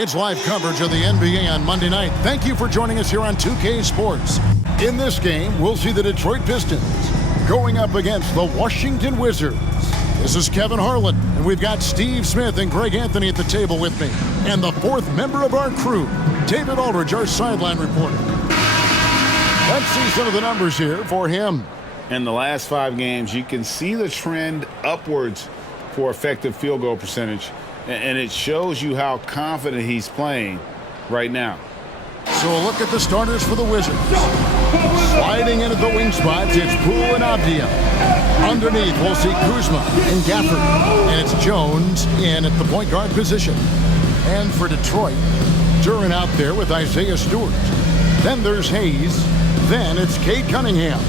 It's live coverage of the NBA on Monday night. Thank you for joining us here on 2K Sports. In this game, we'll see the Detroit Pistons going up against the Washington Wizards. This is Kevin Harlan, and we've got Steve Smith and Greg Anthony at the table with me. And the fourth member of our crew, David Aldridge, our sideline reporter. Let's see some of the numbers here for him. In the last 5 games, you can see the trend upwards for effective field goal percentage, and it shows you how confident he's playing right now. So a look at the starters for the Wizards. Sliding into the wing spots, it's Poole and Avdia. Underneath, we'll see Kuzma and Gafford. And it's Jones in at the point guard position. And for Detroit, Duran out there with Isaiah Stewart. Then there's Hayes. Then it's Cade Cunningham.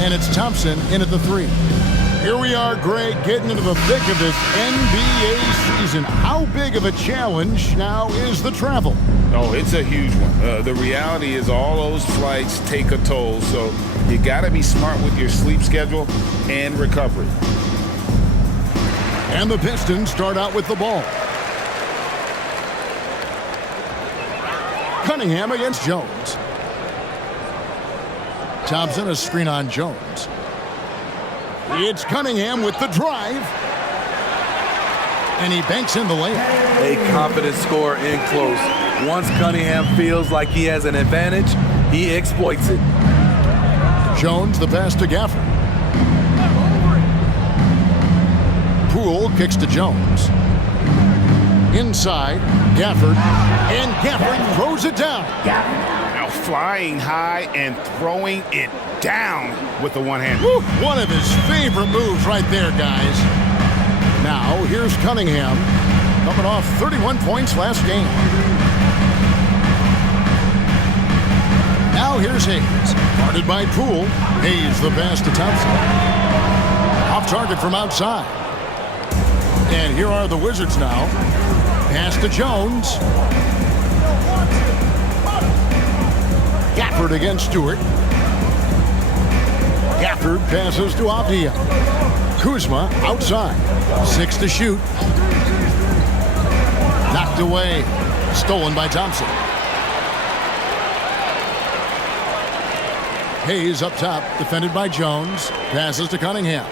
And it's Thompson in at the 3. Here we are, Greg, getting into the thick of this NBA season. How big of a challenge now is the travel? Oh, it's a huge one. The reality is all those flights take a toll, so you got to be smart with your sleep schedule and recovery. And the Pistons start out with the ball. Cunningham against Jones. Thompson, a screen on Jones. It's Cunningham with the drive. And he banks in the layup. A confident scorer in close. Once Cunningham feels like he has an advantage, he exploits it. Jones, the pass to Gafford. Poole kicks to Jones. Inside, Gafford. And Gafford throws it down. Now flying high and throwing it down with the one-hand. One of his favorite moves right there, guys. Now, here's Cunningham, coming off 31 points last game. Now here's Hayes, guarded by Poole. Hayes, the pass to Thompson. Off target from outside. And here are the Wizards now. Pass to Jones. Gafford against Stewart. Gafford passes to Avdia. Kuzma outside. 6 to shoot. Knocked away. Stolen by Thompson. Hayes up top, defended by Jones. Passes to Cunningham.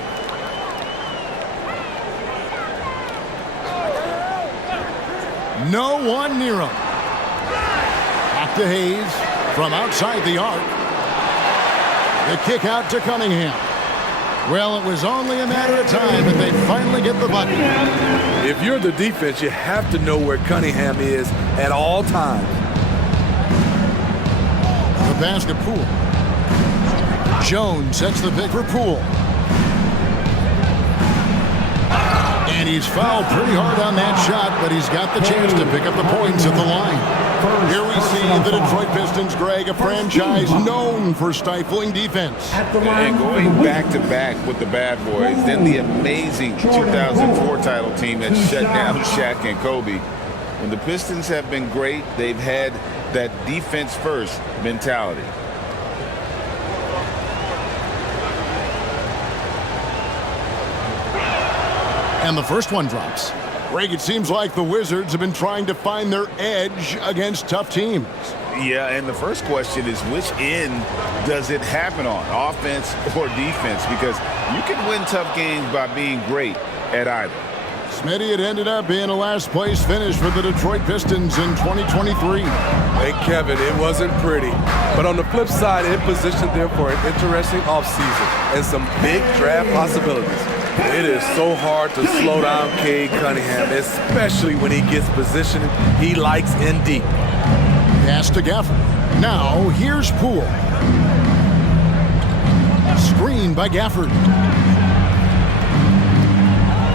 No one near him. Back to Hayes from outside the arc. The kick out to Cunningham. Well, it was only a matter of time that they finally get the bucket. If you're the defense, you have to know where Cunningham is at all times. The pass to Poole. Jones sets the pick for Poole. And he's fouled pretty hard on that shot, but he's got the chance to pick up the points at the line. Here we see the Detroit Pistons, Greg, a franchise known for stifling defense. And going back-to-back with the bad boys, then the amazing 2004 title team that shut down Shaq and Kobe. When the Pistons have been great, they've had that defense-first mentality. And the first one drops. Greg, it seems like the Wizards have been trying to find their edge against tough teams. Yeah, and the first question is, which end does it happen on, offense or defense? Because you can win tough games by being great at either. Smitty, it ended up being a last-place finish for the Detroit Pistons in 2023. Hey, Kevin, it wasn't pretty. But on the flip side, it positioned them for an interesting offseason and some big draft possibilities. It is so hard to slow down Cade Cunningham, especially when he gets positioned he likes in deep. Pass to Gafford. Now, here's Poole. Screen by Gafford.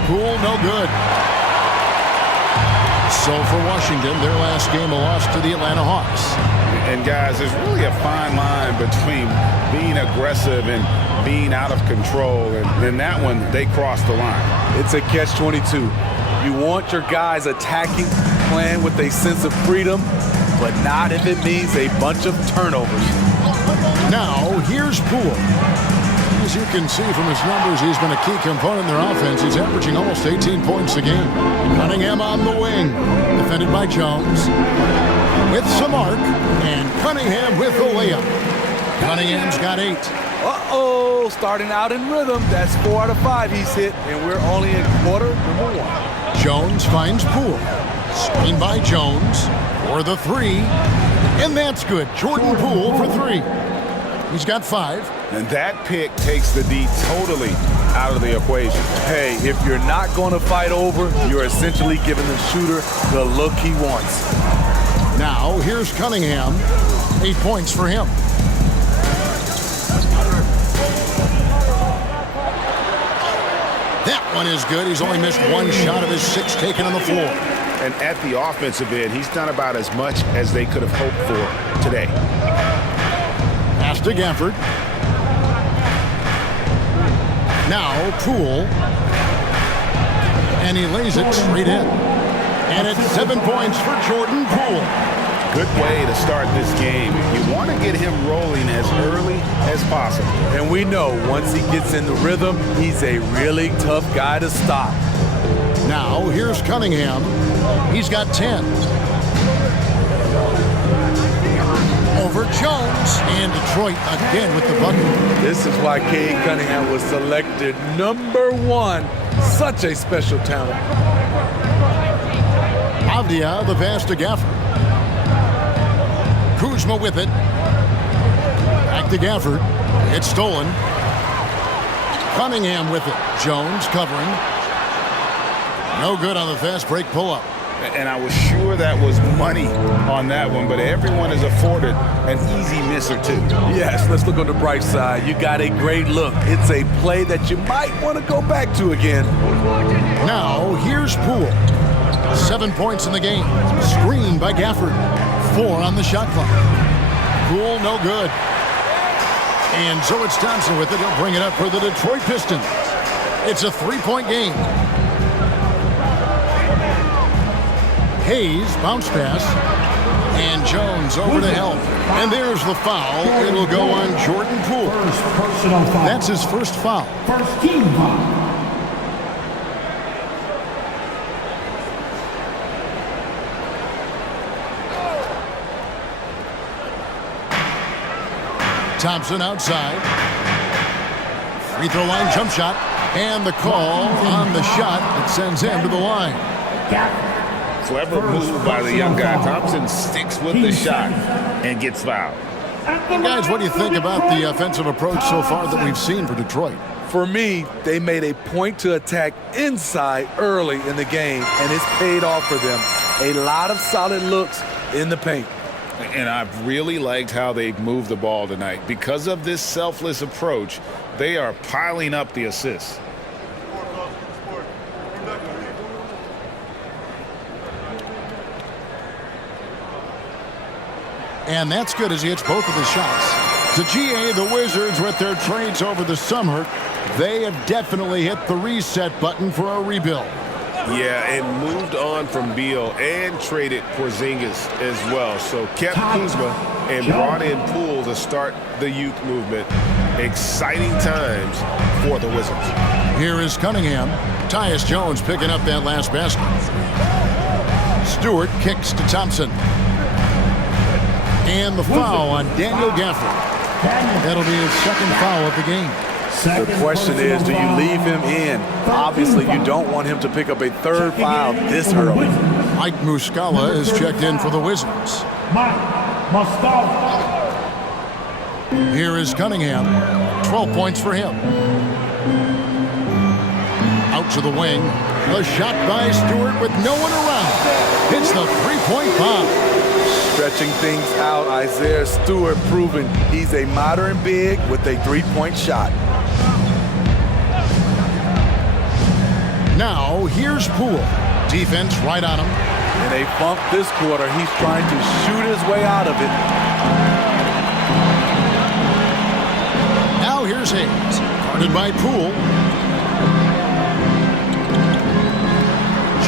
Poole, no good. So for Washington, their last game, a loss to the Atlanta Hawks. And guys, there's really a fine line between being aggressive and being out of control. And in that one, they crossed the line. It's a catch-22. You want your guys attacking, playing with a sense of freedom, but not if it means a bunch of turnovers. Now, here's Poole. As you can see from his numbers, he's been a key component in their offense. He's averaging almost 18 points a game. Cunningham on the wing, defended by Jones. With some arc, and Cunningham with the layup. Cunningham's got 8. Uh-oh, starting out in rhythm. That's 4 out of 5 he's hit, and we're only in quarter number 1. Jones finds Poole. Screen by Jones for the 3. And that's good. Jordan Poole for 3. He's got 5. And that pick takes the D totally out of the equation. Hey, if you're not going to fight over, you're essentially giving the shooter the look he wants. Now, here's Cunningham. 8 points for him. That one is good. He's only missed 1 shot of his 6 taken on the floor. And at the offensive end, he's done about as much as they could have hoped for today. Pass to Gafford. Now Poole. And he lays it straight in. And it's 7 points for Jordan Poole. Good way to start this game. You want to get him rolling as early as possible. And we know once he gets in the rhythm, he's a really tough guy to stop. Now here's Cunningham. He's got 10. Over Jones, and Detroit again with the bucket. This is why Cade Cunningham was selected number 1. Such a special talent. Avdia, the pass to Gafford. Kuzma with it. Back to Gafford. It's stolen. Cunningham with it. Jones covering. No good on the fast break pull-up. And I was sure that was money on that one, but everyone is afforded an easy miss or 2. Yes, let's look on the bright side. You got a great look. It's a play that you might want to go back to again. Now, here's Poole. 7 points in the game. Screen by Gafford. 4 on the shot clock. Poole, no good. And so it's Thompson with it. He'll bring it up for the Detroit Pistons. It's a 3-point game. Hayes, bounce pass, and Jones over to help. And there's the foul. It'll go on Jordan Poole. First personal foul. That's his first foul. First team foul. Thompson outside. Free throw line jump shot. And the call on the shot that sends him to the line. Clever move by the young guy. Thompson sticks with the shot and gets fouled. Guys, what do you think about the offensive approach so far that we've seen for Detroit? For me, they made a point to attack inside early in the game, and it's paid off for them. A lot of solid looks in the paint. And I've really liked how they've moved the ball tonight. Because of this selfless approach, they are piling up the assists. And that's good as he hits both of his shots. To GA, the Wizards with their trades over the summer, they have definitely hit the reset button for a rebuild. Yeah, and moved on from Beal and traded Porzingis as well. So kept Kuzma and brought in Poole to start the youth movement. Exciting times for the Wizards. Here is Cunningham. Tyus Jones picking up that last basket. Stewart kicks to Thompson. And the foul on Daniel Gafford. That'll be his second foul of the game. The question is, do you leave him in? Obviously, you don't want him to pick up a third foul this early. Mike Muscala is checked in for the Wizards. Here is Cunningham. 12 points for him. Out to the wing. A shot by Stewart with no one around. It's the three-point bomb. Stretching things out, Isaiah Stewart proving he's a modern big with a three-point shot. Now, here's Poole. Defense right on him. In a funk this quarter, he's trying to shoot his way out of it. Now here's Hayes. Guarded by Poole.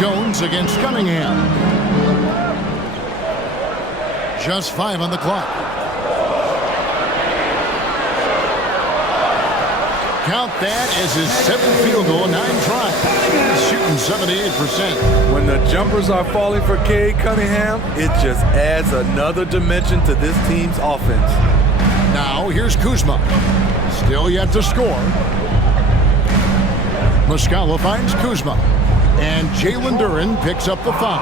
Jones against Cunningham. Just 5 on the clock. count that as his 7th field goal in 9 tries. He's shooting 78%. When the jumpers are falling for Cade Cunningham, it just adds another dimension to this team's offense. Now here's Kuzma. Still yet to score. Muscala finds Kuzma. And Jalen Duren picks up the foul.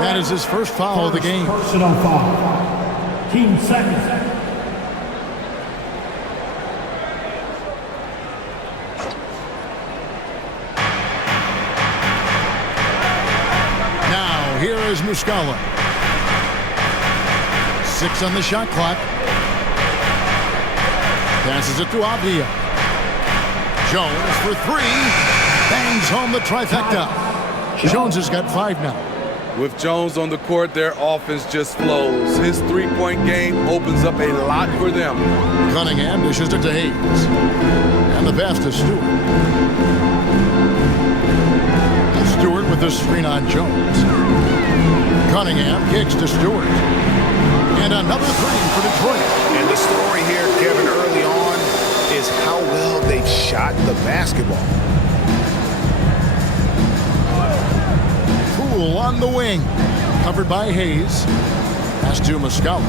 That is his first foul of the game. Personal foul. Team second. Here is Muscala. 6 on the shot clock. Passes it to Avdia. Jones for 3. Bangs home the trifecta. Jones has got 5 now. With Jones on the court, their offense just flows. His three-point game opens up a lot for them. Cunningham dishes it to Hayes. And the pass to Stewart. Stewart with the screen on Jones. Cunningham kicks to Stewart. And another 3 for Detroit. And the story here, Kevin, early on is how well they've shot the basketball. Poole on the wing. Covered by Hayes. Pass to Muscala.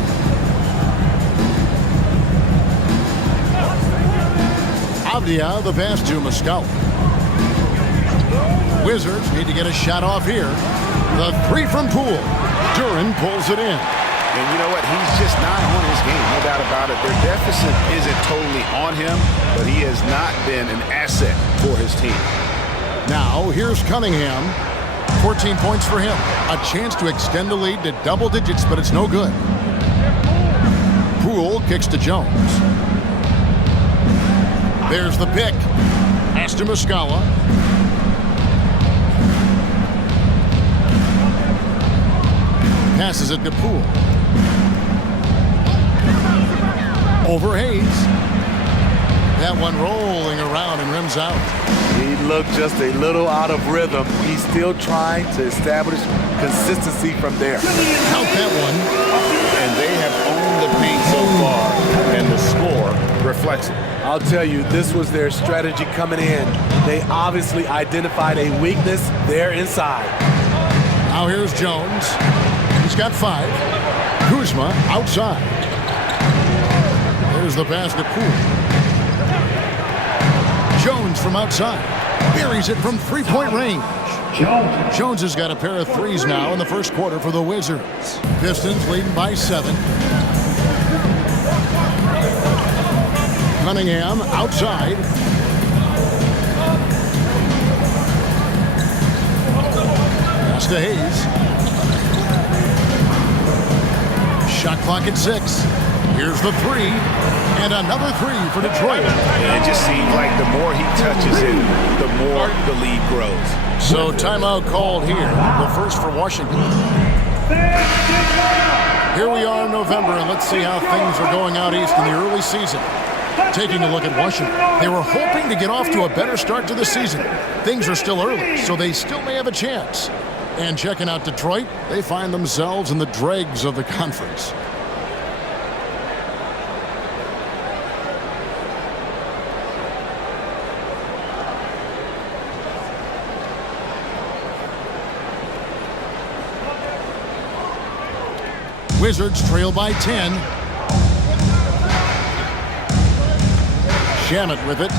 Avdia, the pass to Muscala. Wizards need to get a shot off here. The 3 from Poole. Duren pulls it in. And you know what? He's just not on his game, no doubt about it. Their deficit isn't totally on him, but he has not been an asset for his team. Now, here's Cunningham. 14 points for him. A chance to extend the lead to double digits, but it's no good. Poole kicks to Jones. There's the pick. Pass to Muscala. Passes it to Poole. Over Hayes. That one rolling around and rims out. He looked just a little out of rhythm. He's still trying to establish consistency from there. Count that one. And they have owned the paint so far, and the score reflects it. I'll tell you, this was their strategy coming in. They obviously identified a weakness there inside. Now here's Jones. He's got 5. Kuzma outside. There's the pass to Poole. Jones from outside. Buries it from 3-point range. Jones has got a pair of 3s now in the first quarter for the Wizards. Pistons leading by 7. Cunningham outside. Pass to Hayes. Shot clock at 6. Here's the 3. And another 3 for Detroit. And it just seems like the more he touches it, the more the lead grows. So timeout called here. The first for Washington. Here we are in November, and let's see how things are going out east in the early season. Taking a look at Washington. They were hoping to get off to a better start to the season. Things are still early, so they still may have a chance. And checking out Detroit, they find themselves in the dregs of the conference. Wizards trail by 10. Shamet with it.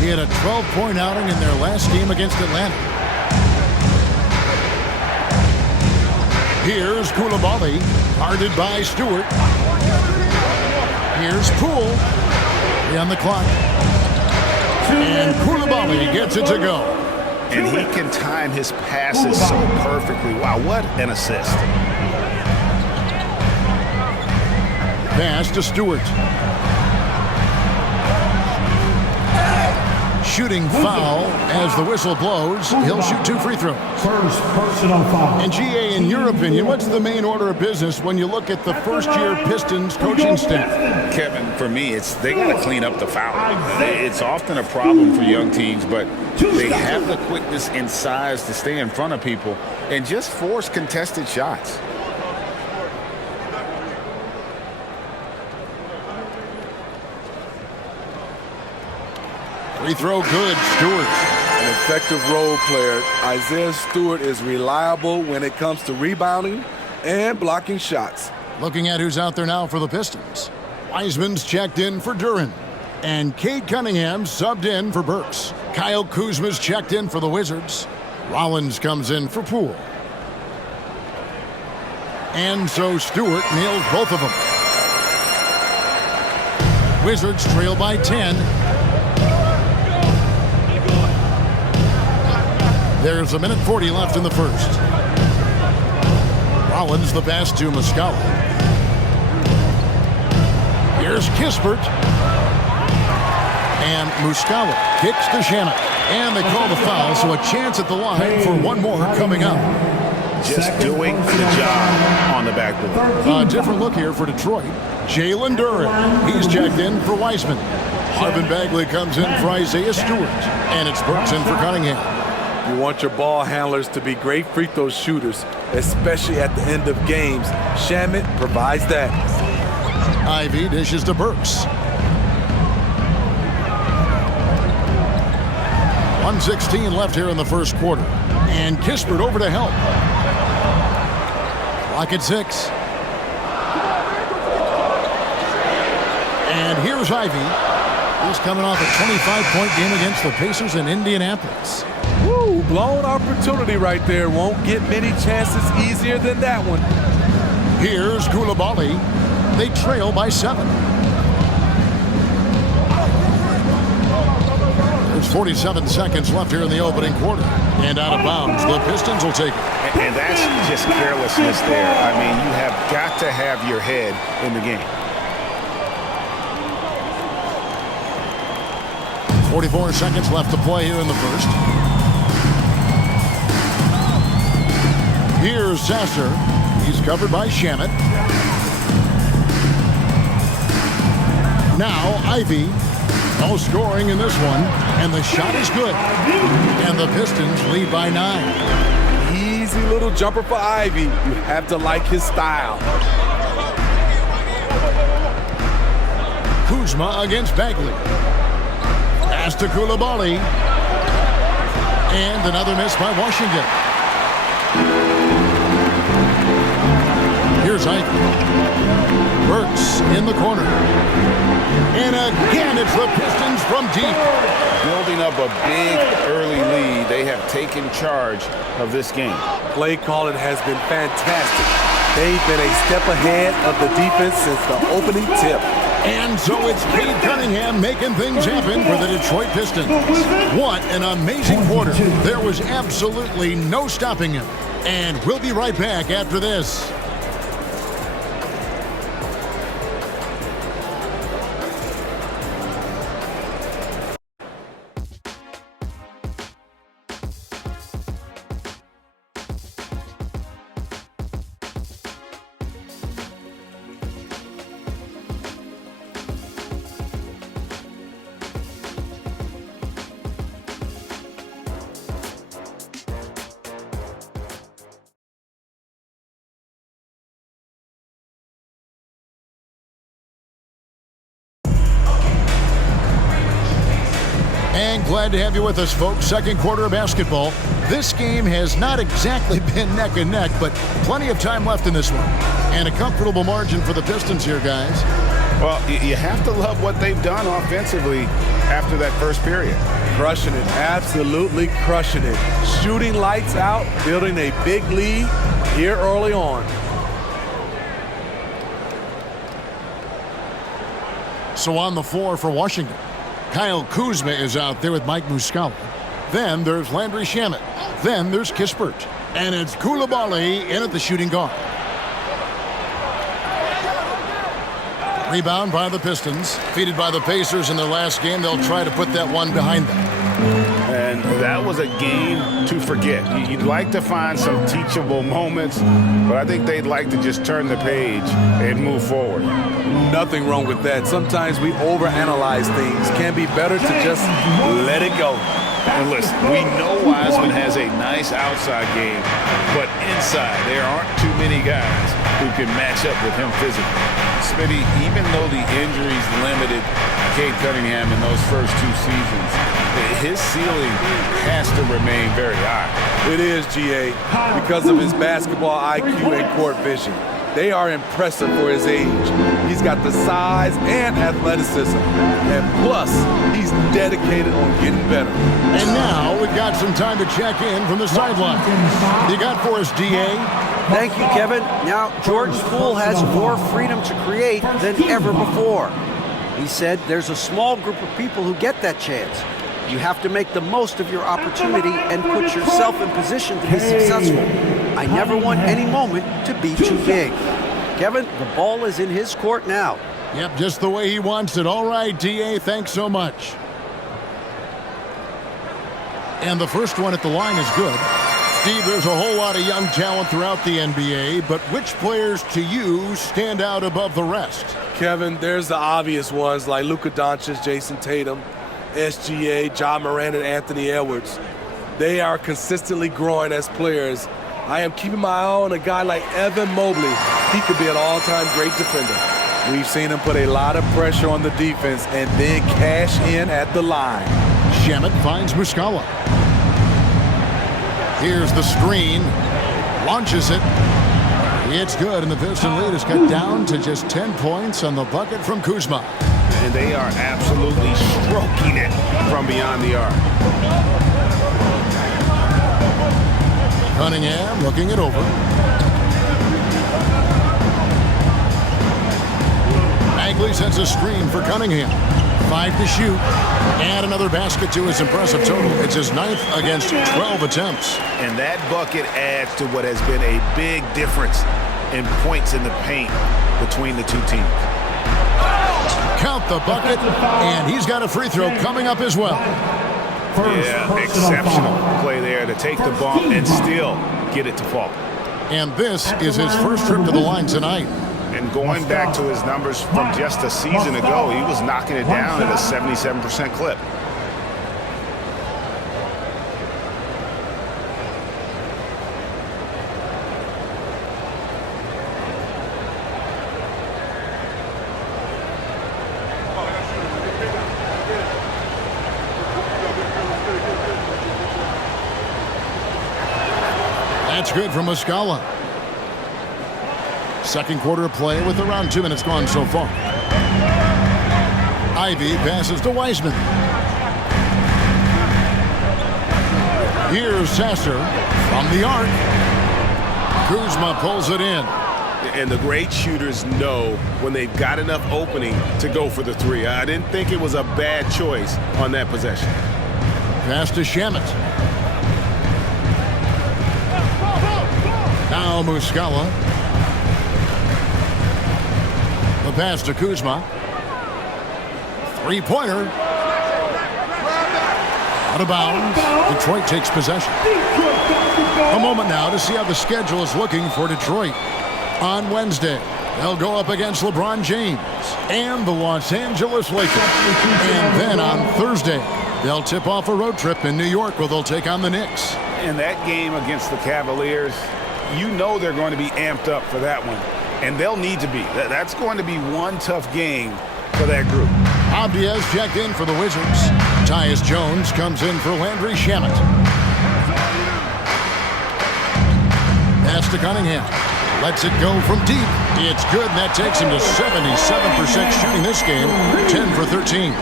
He had a 12-point outing in their last game against Atlanta. Here's Koulibaly, guarded by Stewart. Here's Poole. 3 on the clock. And Koulibaly gets it to go. And he can time his passes so perfectly. Wow, what an assist. Pass to Stewart. Shooting foul as the whistle blows. He'll shoot 2 free throws. First personal foul. And GA, in your opinion, what's the main order of business when you look at the first-year Pistons coaching staff? Kevin, for me, they got to clean up the foul. It's often a problem for young teams, but they have the quickness and size to stay in front of people and just force contested shots. Free throw good, Stewart. An effective role player. Isaiah Stewart is reliable when it comes to rebounding and blocking shots. Looking at who's out there now for the Pistons. Wiseman's checked in for Duren. And Cade Cunningham subbed in for Burks. Kyle Kuzma's checked in for the Wizards. Rollins comes in for Poole. And so Stewart nails both of them. Wizards trail by 10. There's 1:40 left in the first. Rollins the pass to Muscala. Here's Kispert. And Muscala kicks to Shamet. And they call the foul, so a chance at the line for one more coming up. Just doing the job on the backboard. A different look here for Detroit. Jalen Duren. He's checked in for Wiseman. Marvin Bagley comes in for Isaiah Stewart. And it's Burks in for Cunningham. You want your ball handlers to be great free throw shooters, especially at the end of games. Shamet provides that. Ivy dishes to Burks. 1:16 left here in the first quarter. And Kispert over to help. Clock at 6. And here's Ivy. He's coming off a 25-point game against the Pacers in Indianapolis. Woo, blown opportunity right there. Won't get many chances easier than that one. Here's Koulibaly. They trail by 7. There's 47 seconds left here in the opening quarter. And out of bounds, the Pistons will take it. And that's just carelessness there. I mean, you have got to have your head in the game. 44 seconds left to play here in the first. Here's Sasser. He's covered by Shamet. Now Ivy. No scoring in this one. And the shot is good. And the Pistons lead by 9. Easy little jumper for Ivy. You have to like his style. Kuzma against Bagley. Pass to Koulibaly. And another miss by Washington. Here's Ivy. Burks in the corner. And again, it's the Pistons from deep. Building up a big early lead. They have taken charge of this game. Play calling has been fantastic. They've been a step ahead of the defense since the opening tip. And so it's Cade Cunningham making things happen for the Detroit Pistons. What an amazing quarter. There was absolutely no stopping him. And we'll be right back after this. And glad to have you with us, folks. Second quarter of basketball. This game has not exactly been neck and neck, but plenty of time left in this one. And a comfortable margin for the Pistons here, guys. Well, you have to love what they've done offensively after that first period. Crushing it, absolutely crushing it. Shooting lights out, building a big lead here early on. So on the floor for Washington, Kyle Kuzma is out there with Mike Muscala. Then there's Landry Shamet. Then there's Kispert. And it's Koulibaly in at the shooting guard. Rebound by the Pistons. Defeated by the Pacers in their last game. They'll try to put that one behind them. And that was a game to forget. You'd like to find some teachable moments, but I think they'd like to just turn the page and move forward. Nothing wrong with that. Sometimes we overanalyze things. Can be better to just let it go. And listen, we know Wiseman has a nice outside game, but inside there aren't too many guys who can match up with him physically. Smitty, even though the injuries limited Cade Cunningham in those first 2 seasons, his ceiling has to remain very high. It is, GA, because of his basketball IQ and court vision. They are impressive for his age. He's got the size and athleticism. And plus, he's dedicated on getting better. And now we've got some time to check in from the sideline. You got for us, DA? Thank you, Kevin. Now, Jordan Poole has more freedom to create than ever before. He said there's a small group of people who get that chance. You have to make the most of your opportunity and put yourself in position to be successful. I never want any moment to be too big. Kevin, the ball is in his court now. Yep, just the way he wants it. All right, DA, thanks so much. And the first one at the line is good. Steve, there's a whole lot of young talent throughout the NBA, but which players to you stand out above the rest? Kevin, there's the obvious ones like Luka Doncic, Jason Tatum, SGA, Ja Morant, and Anthony Edwards. They are consistently growing as players. I am keeping my eye on a guy like Evan Mobley. He could be an all-time great defender. We've seen him put a lot of pressure on the defense and then cash in at the line. Shamet finds Muscala. Here's the screen. Launches it. It's good, and the Piston lead is cut down to just 10 points on the bucket from Kuzma. And they are absolutely stroking it from beyond the arc. Cunningham looking it over. Bagley sends a screen for Cunningham. 5 to shoot. And another basket to his impressive total. It's his 9th against 12 attempts. And that bucket adds to what has been a big difference in points in the paint between the two teams. Count the bucket, and he's got a free throw coming up as well. Yeah, exceptional play there to take the bump and still get it to fall. And this is his first trip to the line tonight. And going back to his numbers from just a season ago, he was knocking it down at a 77% clip. That's good from Muscala. Second quarter play with around 2 minutes gone so far. Ivy passes to Wiseman. Here's Sasser from the arc. Kuzma pulls it in. And the great shooters know when they've got enough opening to go for the three. I didn't think it was a bad choice on that possession. Pass to Shamet. Now Muscala. The pass to Kuzma. Three-pointer. Out of bounds. Detroit takes possession. A moment now to see how the schedule is looking for Detroit. On Wednesday, they'll go up against LeBron James and the Los Angeles Lakers. And then on Thursday, they'll tip off a road trip in New York where they'll take on the Knicks. In that game against the Cavaliers, you know they're going to be amped up for that one. And they'll need to be. That's going to be one tough game for that group. Abdias checked in for the Wizards. Tyus Jones comes in for Landry Shamet. Pass to Cunningham. Lets it go from deep. It's good, and that takes him to 77% shooting this game. 10 for 13.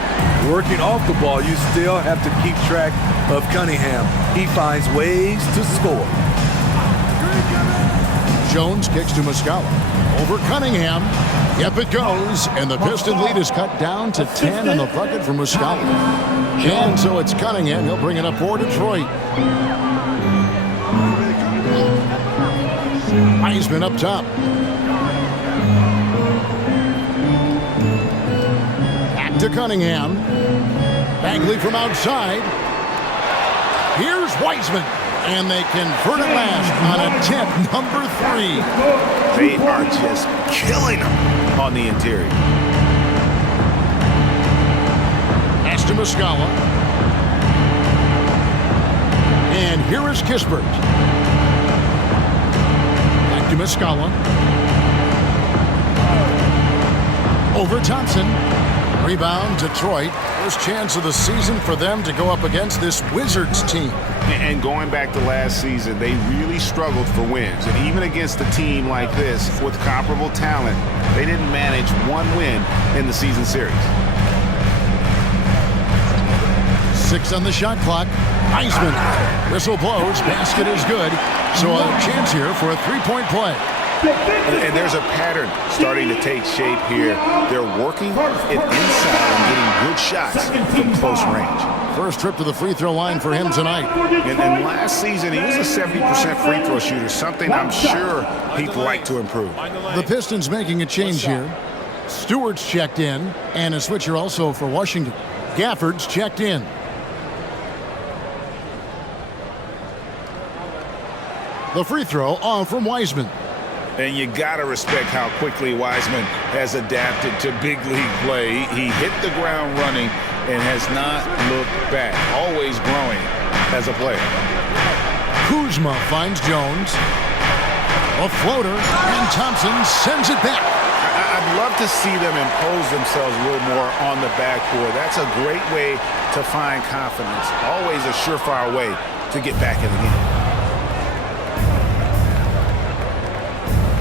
Working off the ball, you still have to keep track of Cunningham. He finds ways to score. Jones kicks to Muscala. Over Cunningham. Yep, it goes. And the Piston lead is cut down to 10 on the bucket for Muscala. And so it's Cunningham. He'll bring it up for Detroit. Wiseman up top. Back to Cunningham. Bagley from outside. Here's Wiseman. And they convert it last on attempt number 3. They are just killing them on the interior. Pass to Muscala. And here is Kispert. Back to Muscala. over Thompson. Rebound, Detroit. First chance of the season for them to go up against this Wizards team. And going back to last season, they really struggled for wins. And even against a team like this with comparable talent, they didn't manage one win in the season series. 6 on the shot clock. Heisman. Whistle blows. Basket is good. So a chance here for a three-point play. And there's a pattern starting to take shape here. They're working it inside and getting good shots from close range. First trip to the free throw line for him tonight. And last season, he was a 70% free throw shooter, something I'm sure he'd like to improve. The Pistons making a change here. Stewart's checked in, and a switcher also for Washington. Gafford's checked in. The free throw on from Wiseman. And you got to respect how quickly Wiseman has adapted to big league play. He hit the ground running and has not looked back, always growing as a player. Kuzma finds Jones. A floater, and Thompson sends it back. I'd love to see them impose themselves a little more on the backboard. That's a great way to find confidence. Always a surefire way to get back in the game.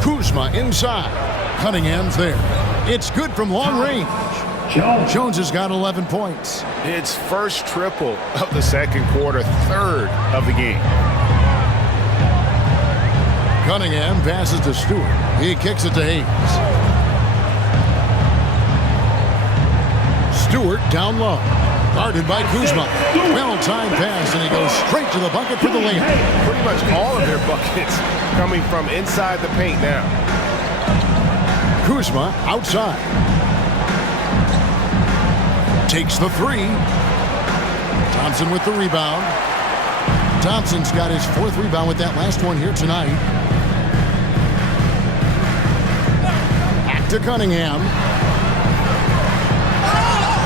Kuzma inside. Cunningham's there. It's good from long range. Jones has got 11 points. It's first triple of the second quarter, third of the game. Cunningham passes to Stewart. He kicks it to Hayes. Stewart down low. Guarded by Kuzma. Well-timed pass, and he goes straight to the bucket for the layup. Pretty much all of their buckets coming from inside the paint now. Kuzma outside. Takes the three. Thompson with the rebound. Thompson's got his 4th rebound with that last one here tonight. Back to Cunningham.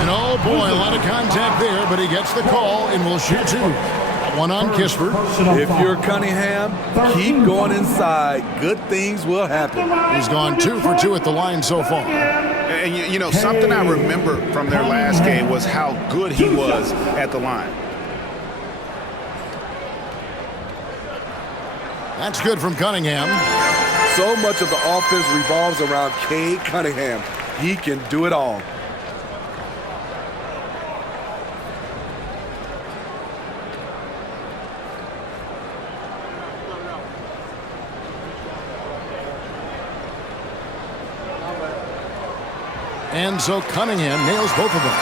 And oh boy, a lot of contact there, but he gets the call and will shoot 2. One on Kispert. If you're Cunningham, keep going inside. Good things will happen. He's gone 2 for 2 at the line so far. And you know, something I remember from their last game was how good he was at the line. That's good from Cunningham. So much of the offense revolves around Cade Cunningham. He can do it all. And so Cunningham nails both of them.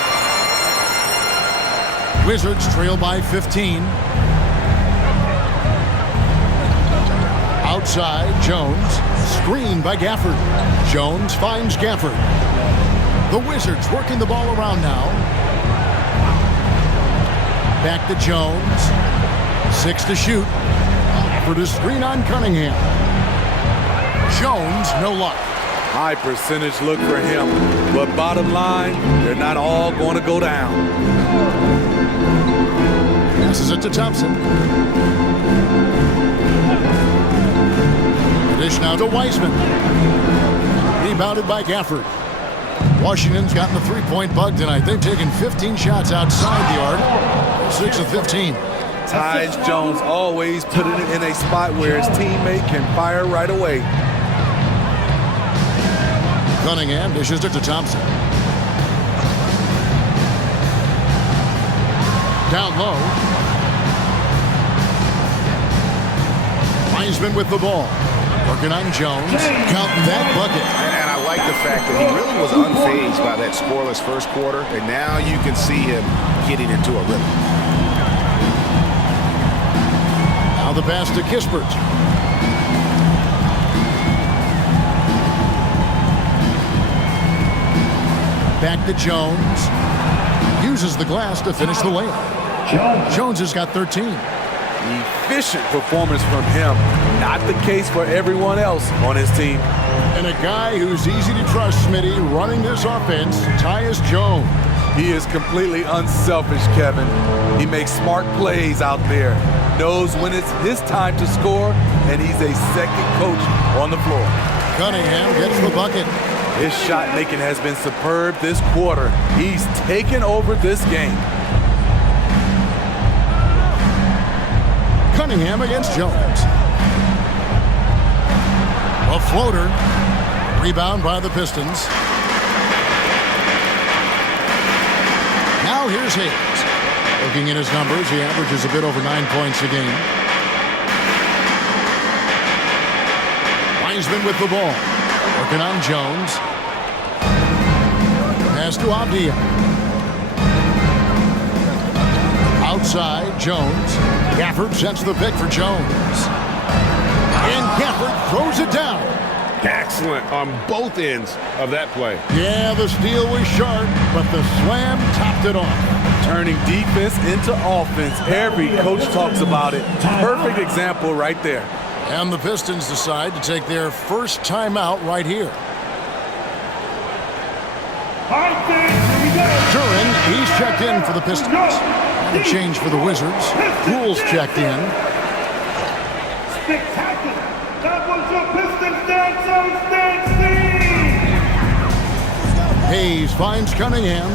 Wizards trail by 15. Outside, Jones. Screened by Gafford. Jones finds Gafford. The Wizards working the ball around now. Back to Jones. 6 to shoot. For the screen on Cunningham. Jones, no luck. High percentage look for him. But bottom line, they're not all going to go down. Passes it to Thompson. Dish now to Wiseman. Rebounded by Gafford. Washington's gotten the three-point bug tonight. They've taken 15 shots outside the arc. 6 of 15. Tyus Jones always putting it in a spot where his teammate can fire right away. Cunningham dishes it to Thompson. Down low. Wiseman with the ball. Working on Jones. Counting that bucket. And I like the fact that he really was unfazed by that scoreless first quarter. And now you can see him getting into a rhythm. Now the pass to Kispert. Back to Jones. Uses the glass to finish the layup. Jones has got 13. Efficient performance from him. Not the case for everyone else on his team. And a guy who's easy to trust, Smitty, running this offense, Tyus Jones. He is completely unselfish, Kevin. He makes smart plays out there. Knows when it's his time to score, and he's a second coach on the floor. Cunningham gets the bucket. His shot making has been superb this quarter. He's taken over this game. Cunningham against Jones. A floater. Rebound by the Pistons. Now here's Hayes. Looking at his numbers, he averages a bit over 9 points a game. Wiseman with the ball. Working on Jones. Pass to Avdia. Outside, Jones. Gafford sets the pick for Jones. And Gafford throws it down. Excellent on both ends of that play. Yeah, the steal was sharp, but the slam topped it off. Turning defense into offense. Every coach talks about it. Perfect example right there. And the Pistons decide to take their first timeout right here. Duran, he's checked in for the Pistons. And a change for the Wizards. Poole's checked in. Spectacular! That was your Pistons dance on stage! Hayes finds Cunningham.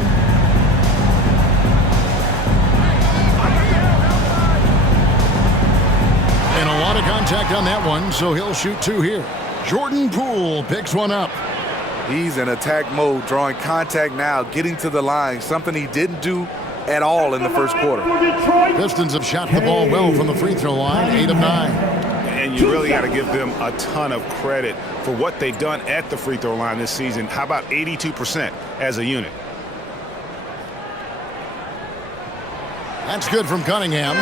And a lot of contact on that one, so he'll shoot two here. Jordan Poole picks one up. He's in attack mode, drawing contact now, getting to the line, something he didn't do at all in the first quarter. Pistons have shot the ball well from the free throw line, 8 of 9. And you really got to give them a ton of credit for what they've done at the free throw line this season. How about 82% as a unit? That's good from Cunningham.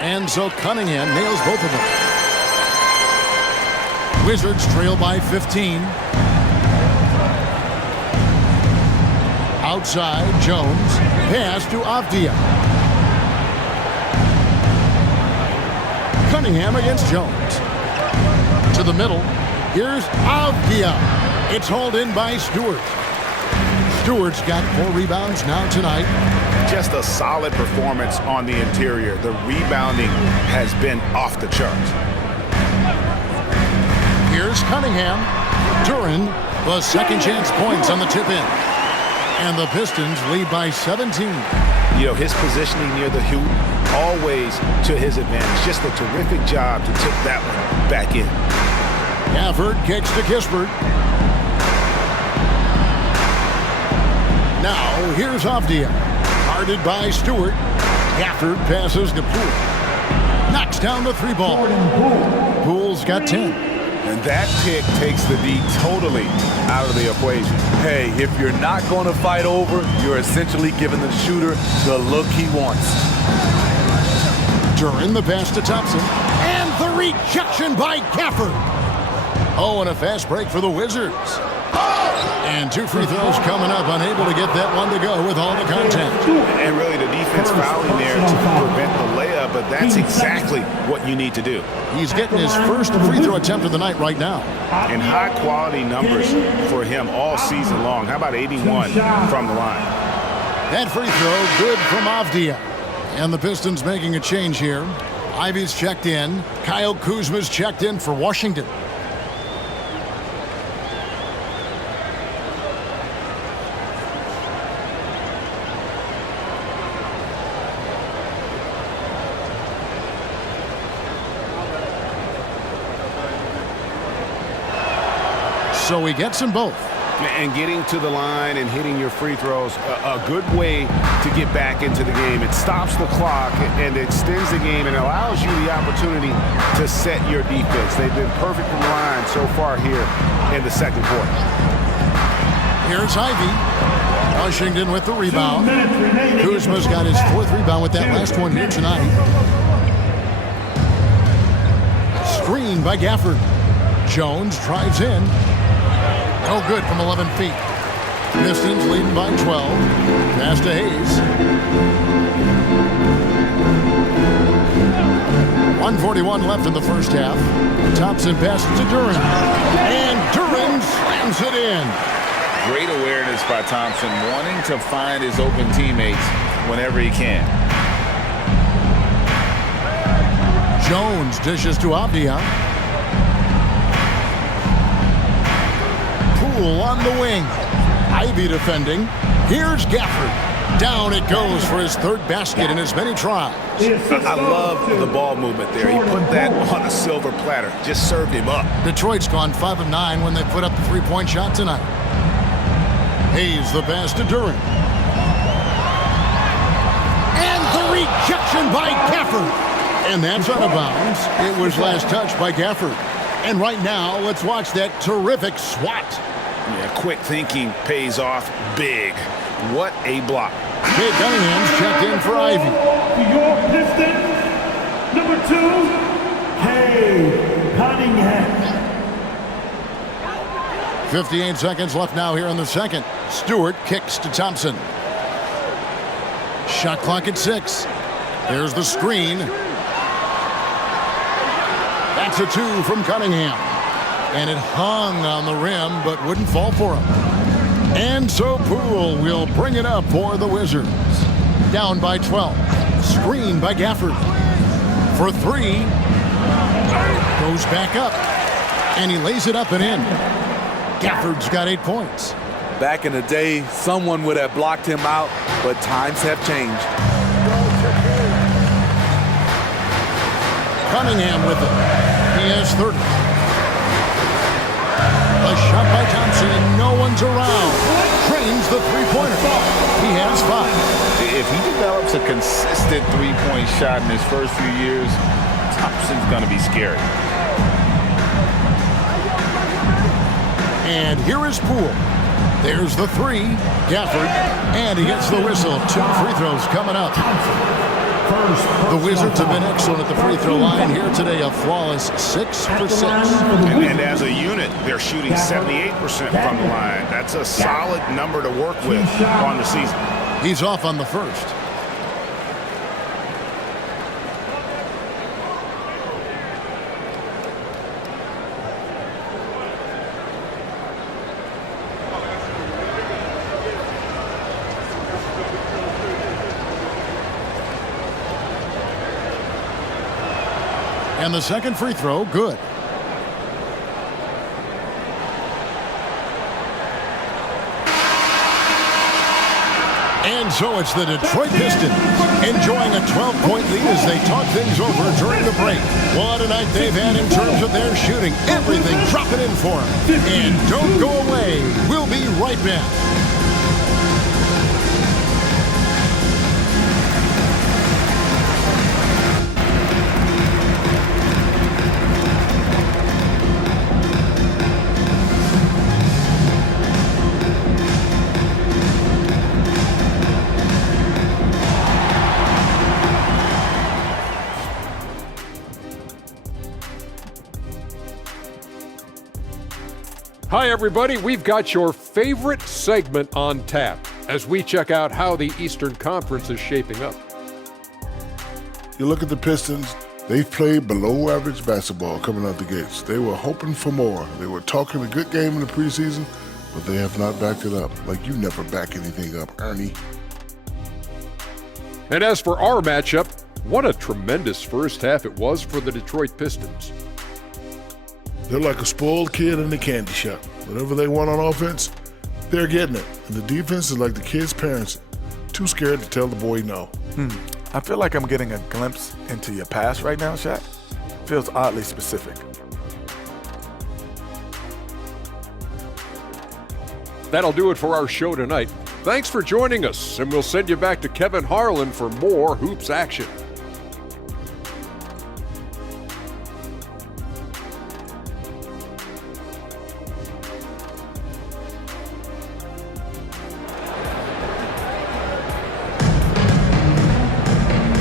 And so Cunningham nails both of them. Wizards trail by 15. Outside, Jones. Pass to Avdia. Cunningham against Jones. To the middle. Here's Avdia. It's hauled in by Stewart. Stewart's got 4 rebounds now tonight. Just a solid performance on the interior. The rebounding has been off the charts. Here's Cunningham. Duran, the second chance points on the tip in. And the Pistons lead by 17. You know, his positioning near the hoop, always to his advantage. Just a terrific job to tip that one back in. Gafford kicks to Kispert. Now, here's Avdia. Guarded by Stewart. Gafford passes to Poole. Knocks down the 3-ball. Poole's got 10. And that pick takes the D totally out of the equation. Hey, if you're not going to fight over, you're essentially giving the shooter the look he wants. Duran the pass to Thompson. And the rejection by Gafford. Oh, and a fast break for the Wizards. And 2 free throws coming up, unable to get that one to go with all the contact. And really the defense fouling there to prevent the layup, but that's exactly what you need to do. He's getting his first free throw attempt of the night right now. And high quality numbers for him all season long. How about 81 from the line? That free throw good from Avdia. And the Pistons making a change here. Ivy's checked in. Kyle Kuzma's checked in for Washington. So he gets them both. And getting to the line and hitting your free throws, a good way to get back into the game. It stops the clock and extends the game and allows you the opportunity to set your defense. They've been perfect from the line so far here in the second quarter. Here's Ivy. Washington with the rebound. Kuzma's got his 4th rebound with that last one here tonight. Screen by Gafford. Jones drives in. No good from 11 feet. Pistons leading by 12. Pass to Hayes. 1:41 left in the first half. Thompson passes to Duran. And Duran slams it in. Great awareness by Thompson, wanting to find his open teammates whenever he can. Jones dishes to Avdia. Poole on the wing. Ivy defending. Here's Gafford. Down it goes for his third basket in as many tries. I love the ball movement there. He put that on a silver platter. Just served him up. Detroit's gone 5 of 9 when they put up the three-point shot tonight. Hayes the pass to Duran. And the rejection by Gafford. And that's out of bounds. It was last touched by Gafford. And right now, let's watch that terrific swat. Yeah, quick thinking pays off big. What a block. Kay Cunningham's checked in for Ivy. For your Pistons, number 2, Kay Cunningham. 58 seconds left now here in the second. Stewart kicks to Thompson. Shot clock at 6. There's the screen. That's a 2 from Cunningham. And it hung on the rim, but wouldn't fall for him. And so Poole will bring it up for the Wizards. Down by 12. Screen by Gafford. For 3. Goes back up. And he lays it up and in. Gafford's got 8 points. Back in the day, someone would have blocked him out, but times have changed. Cunningham with it. He has 30. A shot by Thompson. No one's around. Trains the three-pointer. He has 5. If he develops a consistent three-point shot in his first few years, Thompson's going to be scary. And here is Poole. There's the 3. Gafford. And he gets the whistle. 2 free throws coming up. The Wizards have been excellent at the free throw line here today. A flawless 6 for 6. And as a unit, they're shooting 78% from the line. That's a solid number to work with on the season. He's off on the first. And the second free throw, good. And so it's the Detroit Pistons enjoying a 12-point lead as they talk things over during the break. What a night they've had in terms of their shooting. Everything dropping in for them. And don't go away. We'll be right back. Hi, everybody. We've got your favorite segment on tap as we check out how the Eastern Conference is shaping up. You look at the Pistons, they've played below average basketball coming out the gates. They were hoping for more. They were talking a good game in the preseason, but they have not backed it up. Like you never back anything up, Ernie. And as for our matchup, what a tremendous first half it was for the Detroit Pistons. They're like a spoiled kid in the candy shop. Whatever they want on offense, they're getting it. And the defense is like the kid's parents, too scared to tell the boy no. I feel like I'm getting a glimpse into your past right now, Shaq. Feels oddly specific. That'll do it for our show tonight. Thanks for joining us, and we'll send you back to Kevin Harlan for more hoops action.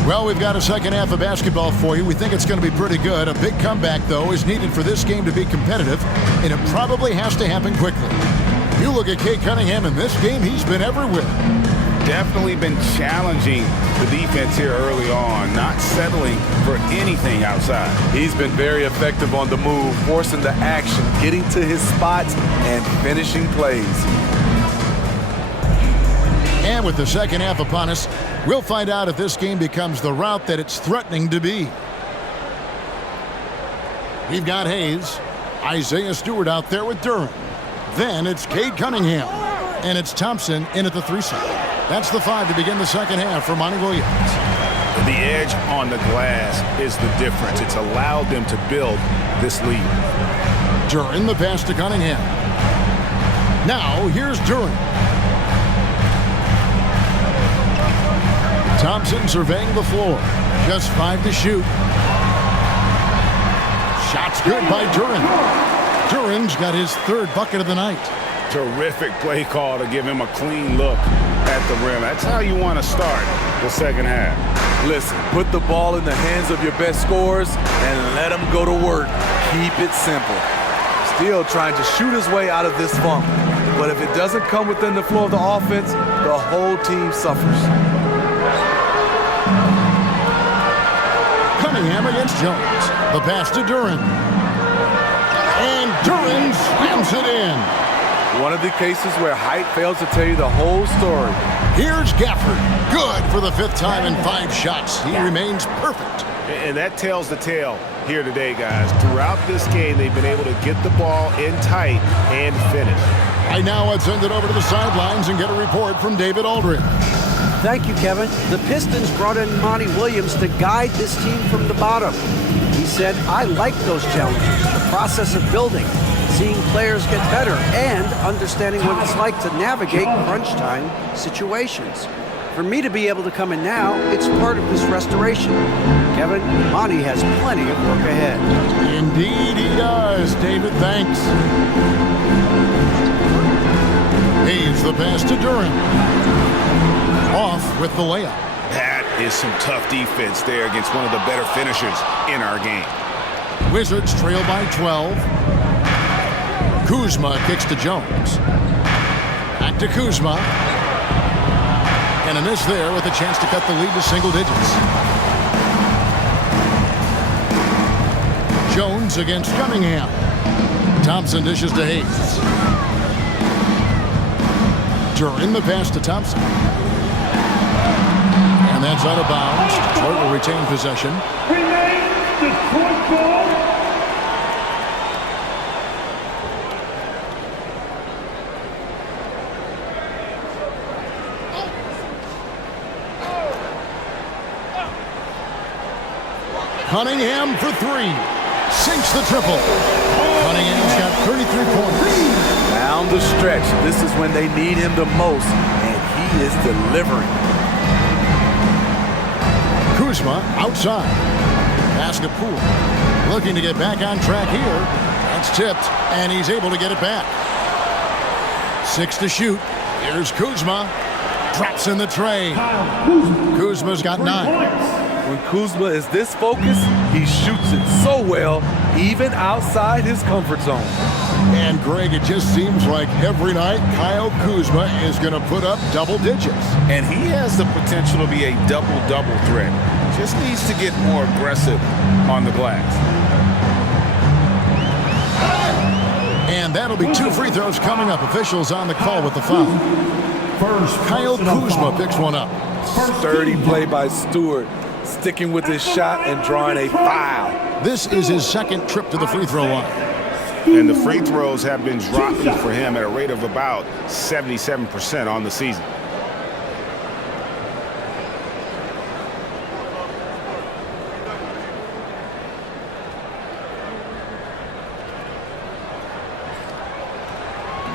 Well, we've got a second half of basketball for you. We think it's going to be pretty good. A big comeback, though, is needed for this game to be competitive, and it probably has to happen quickly. You look at Kay Cunningham in this game, he's been everywhere. Definitely been challenging the defense here early on, not settling for anything outside. He's been very effective on the move, forcing the action, getting to his spots, and finishing plays. And with the second half upon us, we'll find out if this game becomes the route that it's threatening to be. We've got Hayes, Isaiah Stewart out there with Duran. Then it's Cade Cunningham, and it's Thompson in at the 3 side. That's the 5 to begin the second half for Monty Williams. The edge on the glass is the difference. It's allowed them to build this lead. Duran, the pass to Cunningham. Now here's Duran. Thompson surveying the floor. Just 5 to shoot. Shot's good by Duran. Duran's got his 3rd bucket of the night. Terrific play call to give him a clean look at the rim. That's how you want to start the second half. Listen, put the ball in the hands of your best scorers and let them go to work. Keep it simple. Still trying to shoot his way out of this funk. But if it doesn't come within the flow of the offense, the whole team suffers. Cunningham against Jones. The pass to Duran. And Duran slams it in. One of the cases where height fails to tell you the whole story. Here's Gafford. Good for the 5th time in 5 shots. He remains perfect. And that tells the tale here today, guys. Throughout this game, they've been able to get the ball in tight and finish. Right now, let's send it over to the sidelines and get a report from David Aldridge. Thank you, Kevin. The Pistons brought in Monty Williams to guide this team from the bottom. He said, I like those challenges, the process of building, seeing players get better, and understanding what it's like to navigate crunch time situations. For me to be able to come in now, it's part of this restoration. Kevin, Monty has plenty of work ahead. Indeed he does, David. Thanks. Hayes the pass to Duran. Off with the layup. That is some tough defense there against one of the better finishers in our game. Wizards trail by 12. Kuzma kicks to Jones. Back to Kuzma. And a miss there with a chance to cut the lead to single digits. Jones against Cunningham. Thompson dishes to Hayes. Duran the pass to Thompson. And that's out of bounds. Detroit will retain possession. Detroit ball. Cunningham for 3. Sinks the triple. Cunningham's got 33 points. Down the stretch, this is when they need him the most, and he is delivering. Kuzma outside. Pass to Poole. Looking to get back on track here. That's tipped, and he's able to get it back. 6 to shoot. Here's Kuzma. Drops in the tray. Kuzma's got 9. When Kuzma is this focused, he shoots it so well, even outside his comfort zone. And Greg, it just seems like every night Kyle Kuzma is going to put up double digits. And he has the potential to be a double-double threat. Just needs to get more aggressive on the glass. And that'll be 2 free throws coming up. Officials on the call with the foul. Kyle Kuzma picks one up. Sturdy play by Stewart, sticking with his shot and drawing a foul. This is his 2nd trip to the free throw line. And the free throws have been dropping for him at a rate of about 77% on the season.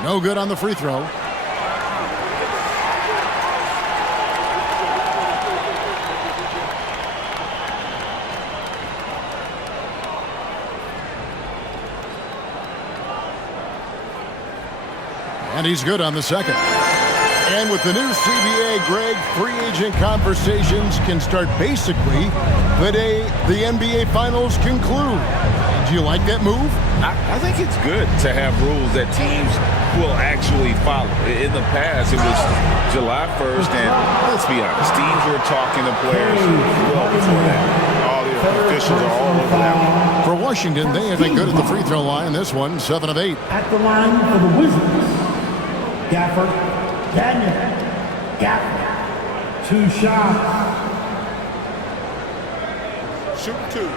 No good on the free throw. And he's good on the 2nd. And with the new CBA, Greg, free agent conversations can start basically the day the NBA Finals conclude. Do you like that move? I think it's good to have rules that teams will actually follow. In the past, it was July 1st, and let's be honest, teams were talking to players well before that. All the officials are all over that. For Washington, they have been good at the free throw line. This one, 7 of 8. At the line for the Wizards, Gafford, Daniel. Gafford. 2 shots. Shoot 2.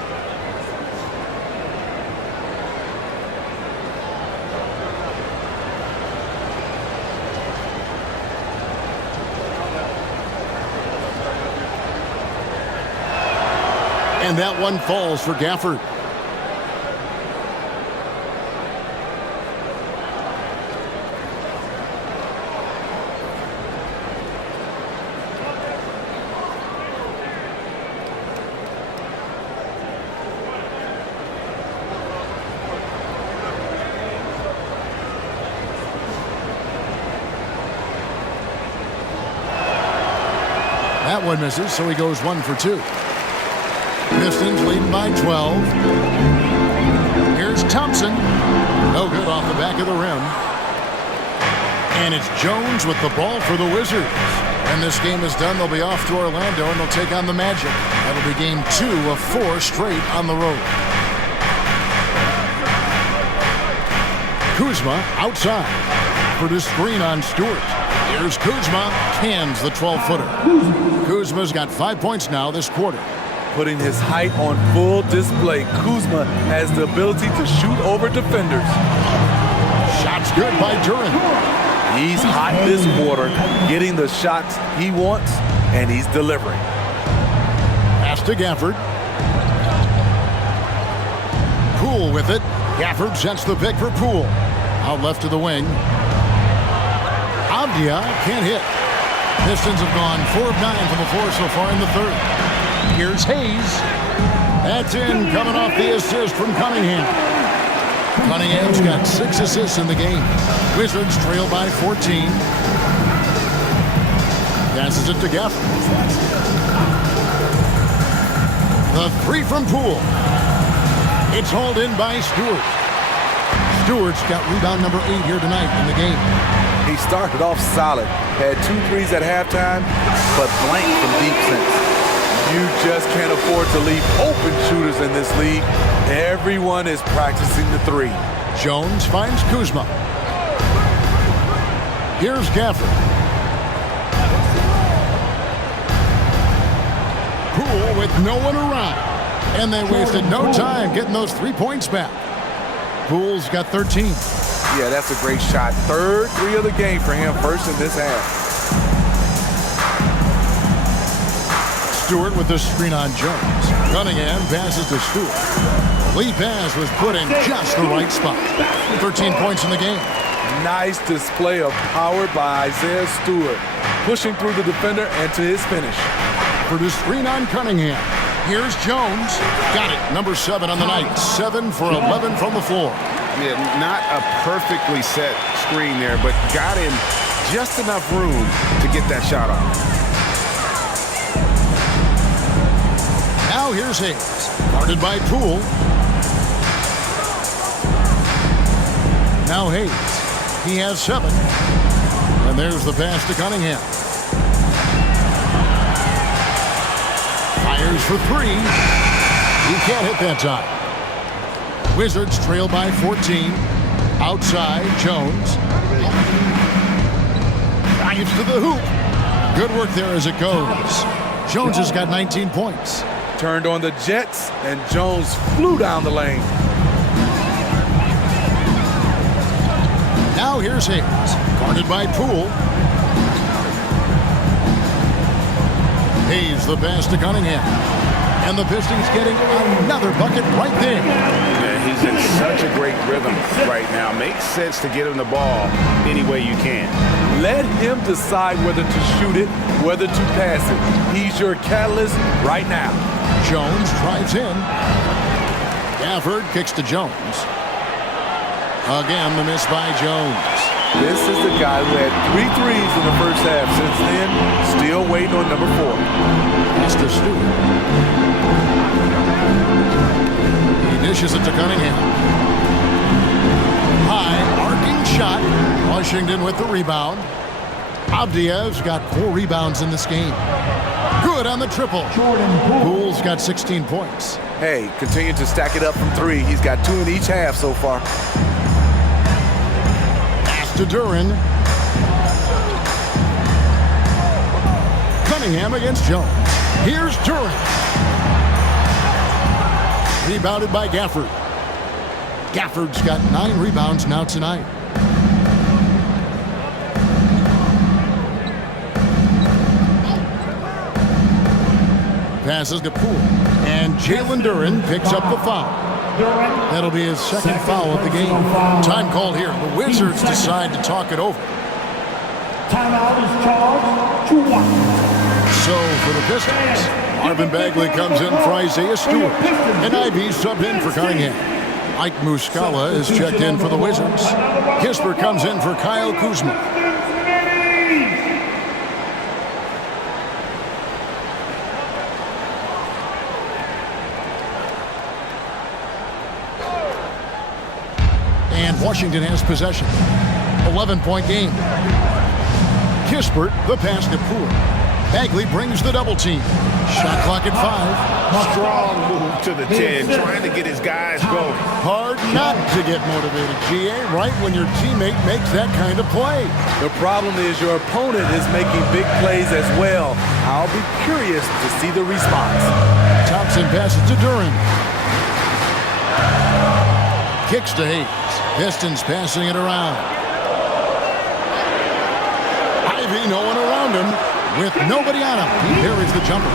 And that one falls for Gafford. That one misses, so he goes 1 for 2. Pistons leading by 12. Here's Thompson. No good off the back of the rim. And it's Jones with the ball for the Wizards. And this game is done. They'll be off to Orlando, and they'll take on the Magic. That'll be game 2 of 4 straight on the road. Kuzma outside for the screen on Stewart. Here's Kuzma, cans the 12-footer. Kuzma's got 5 points now this quarter. Putting his height on full display, Kuzma has the ability to shoot over defenders. Shots good by Duran. He's hot this quarter, getting the shots he wants, and he's delivering. Pass to Gafford. Poole with it. Gafford sets the pick for Poole. Out left to the wing. Avdia can't hit. Pistons have gone 4 of 9 from the floor so far in the third. Here's Hayes. That's in, coming off the assist from Cunningham. Cunningham's got 6 assists in the game. Wizards trail by 14. Passes it to Gafford. The 3 from Poole. It's hauled in by Stewart. Stewart's got rebound number 8 here tonight in the game. He started off solid, had 2 threes at halftime, but blank from deep since. You just can't afford to leave open shooters in this league. Everyone is practicing the 3. Jones finds Kuzma. Here's Gafford. Poole with no one around. And they wasted no time getting those 3 points back. Poole's got 13. Yeah, that's a great shot. 3rd 3 of the game for him, first in this half. Stewart with the screen on Jones. Cunningham passes to Stewart. Lee pass was put in just the right spot. 13 points in the game. Nice display of power by Isaiah Stewart, pushing through the defender and to his finish. For the screen on Cunningham. Here's Jones. Got it. Number 7 on the night. 7 for 11 from the floor. Yeah, not a perfectly set screen there, but got in just enough room to get that shot off. Now here's Hayes. Guarded by Poole. Now Hayes. He has 7. And there's the pass to Cunningham. Fires for 3. He can't hit that time. Wizards trail by 14. Outside, Jones. Drives to the hoop. Good work there as it goes. Jones has got 19 points. Turned on the Jets, and Jones flew down the lane. Now here's Hayes. Guarded by Poole. Hayes the pass to Cunningham. And the Pistons getting another bucket right there. Yeah, he's in such a great rhythm right now. Makes sense to get him the ball any way you can. Let him decide whether to shoot it, whether to pass it. He's your catalyst right now. Jones drives in. Gafford kicks to Jones. Again, the miss by Jones. This is the guy who had 3 threes in the first half. Since then, still waiting on number 4. Pass to Stewart. He dishes it to Cunningham. High, arcing shot. Washington with the rebound. Avdia's got 4 rebounds in this game. Good on the triple. Poole's got 16 points. Hey, continue to stack it up from 3. He's got 2 in each half so far. To Duran. Cunningham against Jones. Here's Duran. Rebounded by Gafford. Gafford's got 9 rebounds now tonight. Passes to Poole. And Jalen Duran picks up the foul. That'll be his second foul of the game. Time called here. The Wizards decide to talk it over. Timeout is charged to 1. So for the Pistons, Marvin Bagley comes in for Isaiah Stewart. And Ivy subbed in for Cunningham. Ike Muscala is checked in for the Wizards. Kisper comes in for Kyle Kuzma. And Washington has possession. 11-point game. Kispert, the pass to Poole. Bagley brings the double team. Shot clock at 5. Strong move to the 10, trying to get his guys going. Hard not to get motivated, GA, right when your teammate makes that kind of play. The problem is your opponent is making big plays as well. I'll be curious to see the response. Thompson passes to Duran. Kicks to Hayes. Pistons passing it around. Ivy, no one around him. With nobody on him, he parries the jumper.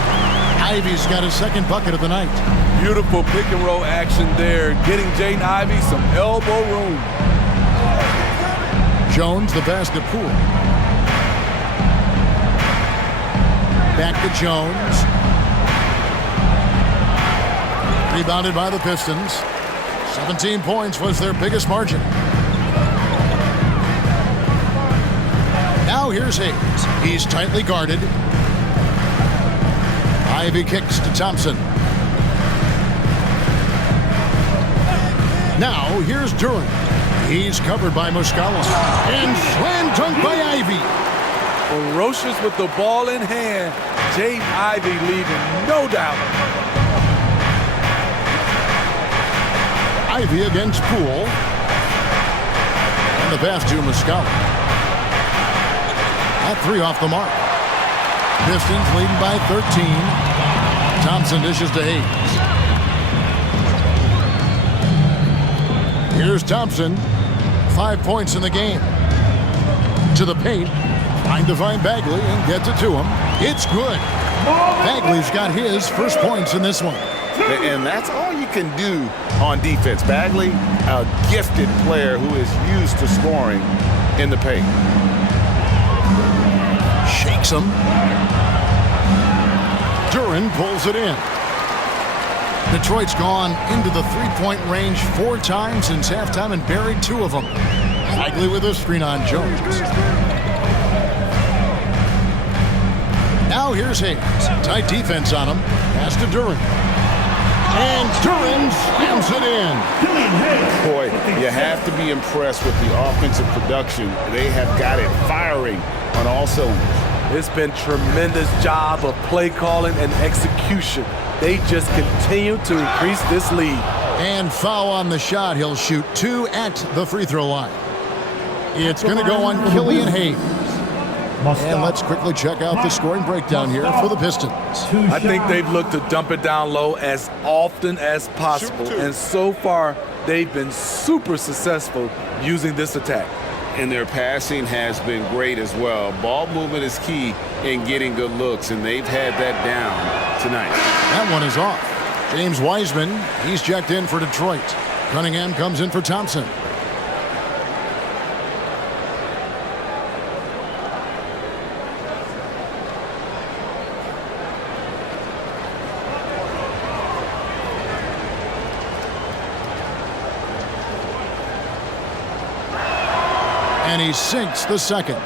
Ivy's got his second bucket of the night. Beautiful pick and roll action there, getting Jaden Ivey some elbow room. Jones, the pass to Poole. Back to Jones. Rebounded by the Pistons. 17 points was their biggest margin. Now here's Hayes. He's tightly guarded. Ivy kicks to Thompson. Now here's Duran. He's covered by Muscala. And slam dunk by Ivy. Ferocious with the ball in hand. Jaden Ivey leaving no doubt. Ivy against Poole. And the pass to Muscala. At 3 off the mark. Pistons leading by 13. Thompson dishes to Hayes. Here's Thompson. 5 points in the game. To the paint. Trying to find Bagley and gets it to him. It's good. Bagley's got his first points in this one. And that's all you can do on defense. Bagley, a gifted player who is used to scoring in the paint. Shakes him. Duran pulls it in. Detroit's gone into the three-point range 4 times since halftime and buried 2 of them. Bagley with a screen on Jones. Now here's Hayes. Tight defense on him. Pass to Duran. And Duran slams it in. Boy, you have to be impressed with the offensive production. They have got it firing on all cylinders. It's been tremendous job of play calling and execution. They just continue to increase this lead. And foul on the shot. He'll shoot 2 at the free throw line. It's going to go on Killian Hayes. And let's quickly check out the scoring breakdown here for the Pistons. I think they've looked to dump it down low as often as possible. And so far, they've been super successful using this attack. And their passing has been great as well. Ball movement is key in getting good looks, and they've had that down tonight. That one is off. James Wiseman, he's checked in for Detroit. Cunningham comes in for Thompson. And he sinks the second.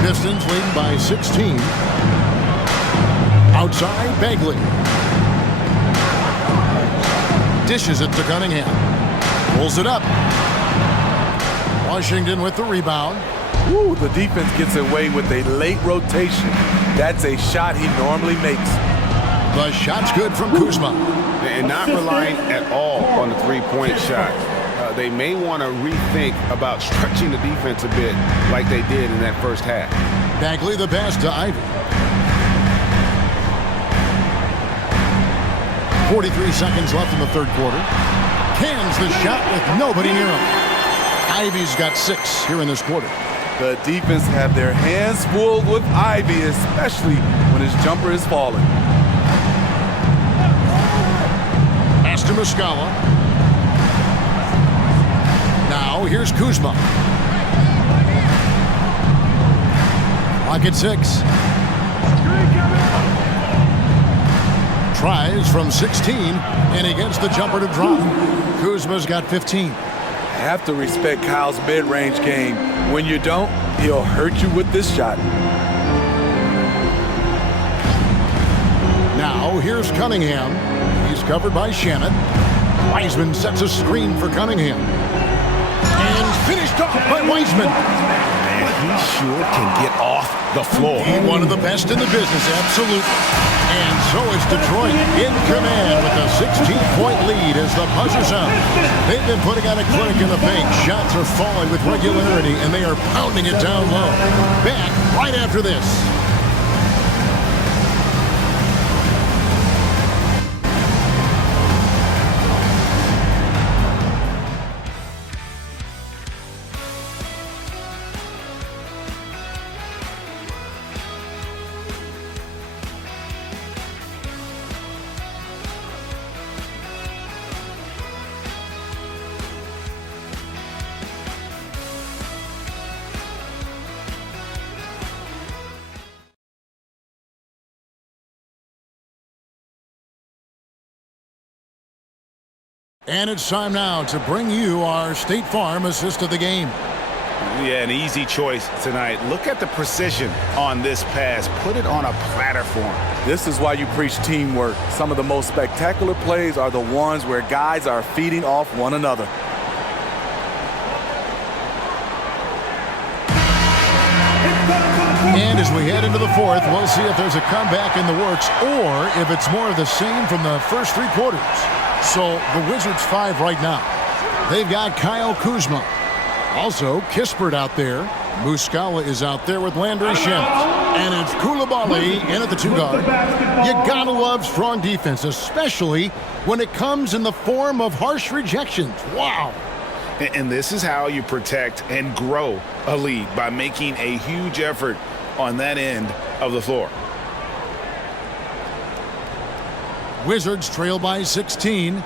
Pistons leading by 16. Outside, Bagley. Dishes it to Cunningham. Pulls it up. Washington with the rebound. Woo, the defense gets away with a late rotation. That's a shot he normally makes. The shot's good from Kuzma. And not relying at all on the three-point shot. they may want to rethink about stretching the defense a bit like they did in that first half. Bagley the pass to Ivy. 43 seconds left in the third quarter. Cans the shot with nobody near him. Ivy's got 6 here in this quarter. The defense have their hands full with Ivy, especially when his jumper is falling. Pass to Muscala. Now here's Kuzma. Pocket 6. Tries from 16, and he gets the jumper to drop. Kuzma's got 15. Have to respect Kyle's mid-range game. When you don't, he'll hurt you with this shot. Now here's Cunningham. He's covered by Shannon. Wiseman sets a screen for Cunningham. And finished off by Wiseman. And he sure can get off the floor. One of the best in the business, absolutely. And so is Detroit in command with a 16-point lead as the buzzer sounds. They've been putting on a clinic in the paint. Shots are falling with regularity, and they are pounding it down low. Back right after this. And it's time now to bring you our State Farm assist of the game. Yeah, an easy choice tonight. Look at the precision on this pass. Put it on a platter for him. This is why you preach teamwork. Some of the most spectacular plays are the ones where guys are feeding off one another. And as we head into the fourth, we'll see if there's a comeback in the works or if it's more of the same from the first 3 quarters. So the Wizards 5 right now. They've got Kyle Kuzma. Also, Kispert out there. Muscala is out there with Landry Shamet. And it's Koulibaly in at the 2 guard. You gotta love strong defense, especially when it comes in the form of harsh rejections. Wow. And this is how you protect and grow a lead, by making a huge effort on that end of the floor. Wizards trail by 16.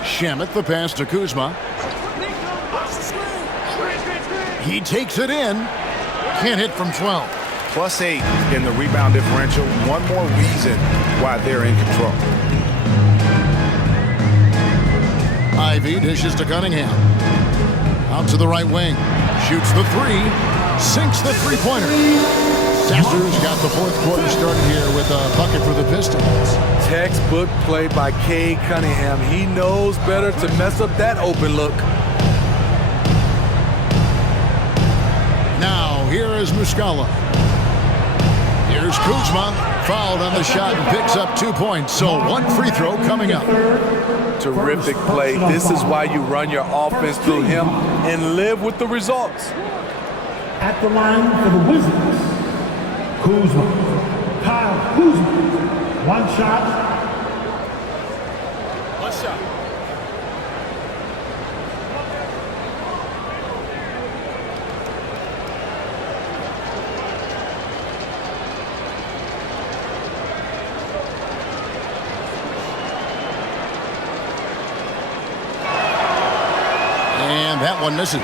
Shamet the pass to Kuzma. He takes it in. Can't hit from 12. +8 in the rebound differential. One more reason why they're in control. Ivy dishes to Cunningham. Out to the right wing. Shoots the 3. Sinks the three-pointer. Sasser's got the fourth quarter started here with a bucket for the Pistons. Textbook play by Cade Cunningham. He knows better to mess up that open look. Now, here is Muscala. Here's Kuzma. Fouled on the shot and picks up 2 points. So 1 free throw coming up. Terrific play. This is why you run your offense through him and live with the results. At the line for the Wizards, Kuzma. Kyle Kuzma. 1 shot. 1 shot. And that one misses.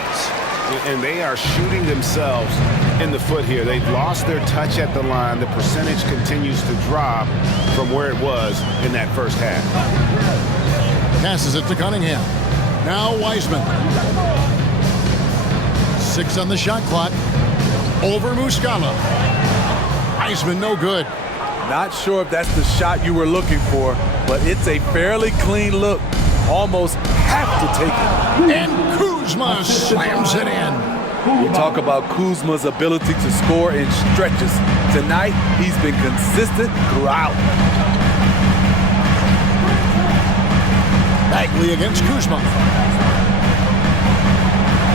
And they are shooting themselves in the foot here. They've lost their touch at the line. The percentage continues to drop from where it was in that first half. Passes it to Cunningham. Now Wiseman. 6 on the shot clock. Over Muscala. Wiseman no good. Not sure if that's the shot you were looking for, but it's a fairly clean look. Almost have to take it. And Kuzma slams it in. We talk about Kuzma's ability to score in stretches. Tonight, he's been consistent throughout. Bagley against Kuzma.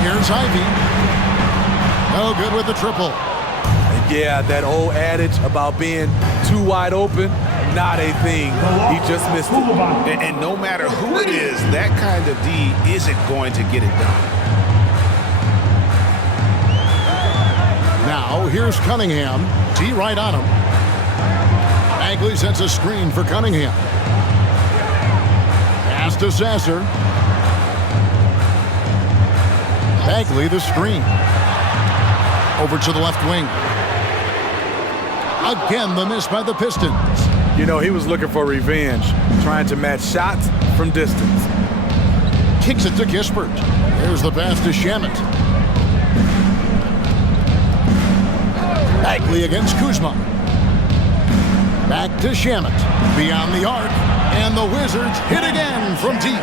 Here's Ivy. No good with the triple. Yeah, that old adage about being too wide open, not a thing. He just missed it. And no matter who it is, that kind of D isn't going to get it done. Now, here's Cunningham. D right on him. Bagley sends a screen for Cunningham. Pass to Sasser. Bagley the screen. Over to the left wing. Again, the miss by the Pistons. You know, he was looking for revenge, trying to match shots from distance. Kicks it to Kispert. There's the pass to Shamet. Bagley against Kuzma. Back to Shamet. Beyond the arc. And the Wizards hit again from deep.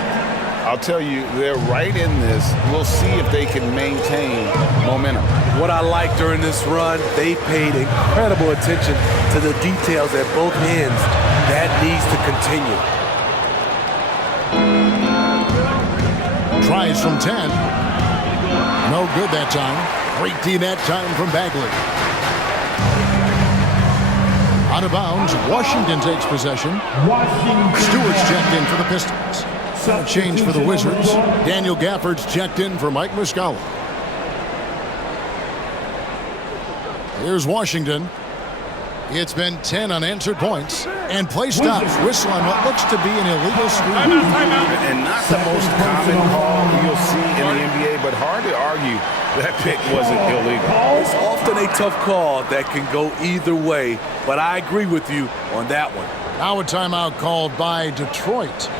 I'll tell you, they're right in this. We'll see if they can maintain momentum. What I like during this run, they paid incredible attention to the details at both ends. That needs to continue. Tries from 10. No good that time. Great D that time from Bagley. Out of bounds, Washington takes possession. Stewart's checked in for the Pistons. A change for the Wizards. Daniel Gafford's checked in for Mike Muscala. Here's Washington. It's been 10 unanswered points. And play stops. Whistle on what looks to be an illegal screen. And not the most common call you'll see in the NBA, but hard to argue that pick wasn't illegal. It's often a tough call that can go either way, but I agree with you on that one. Now a timeout called by Detroit.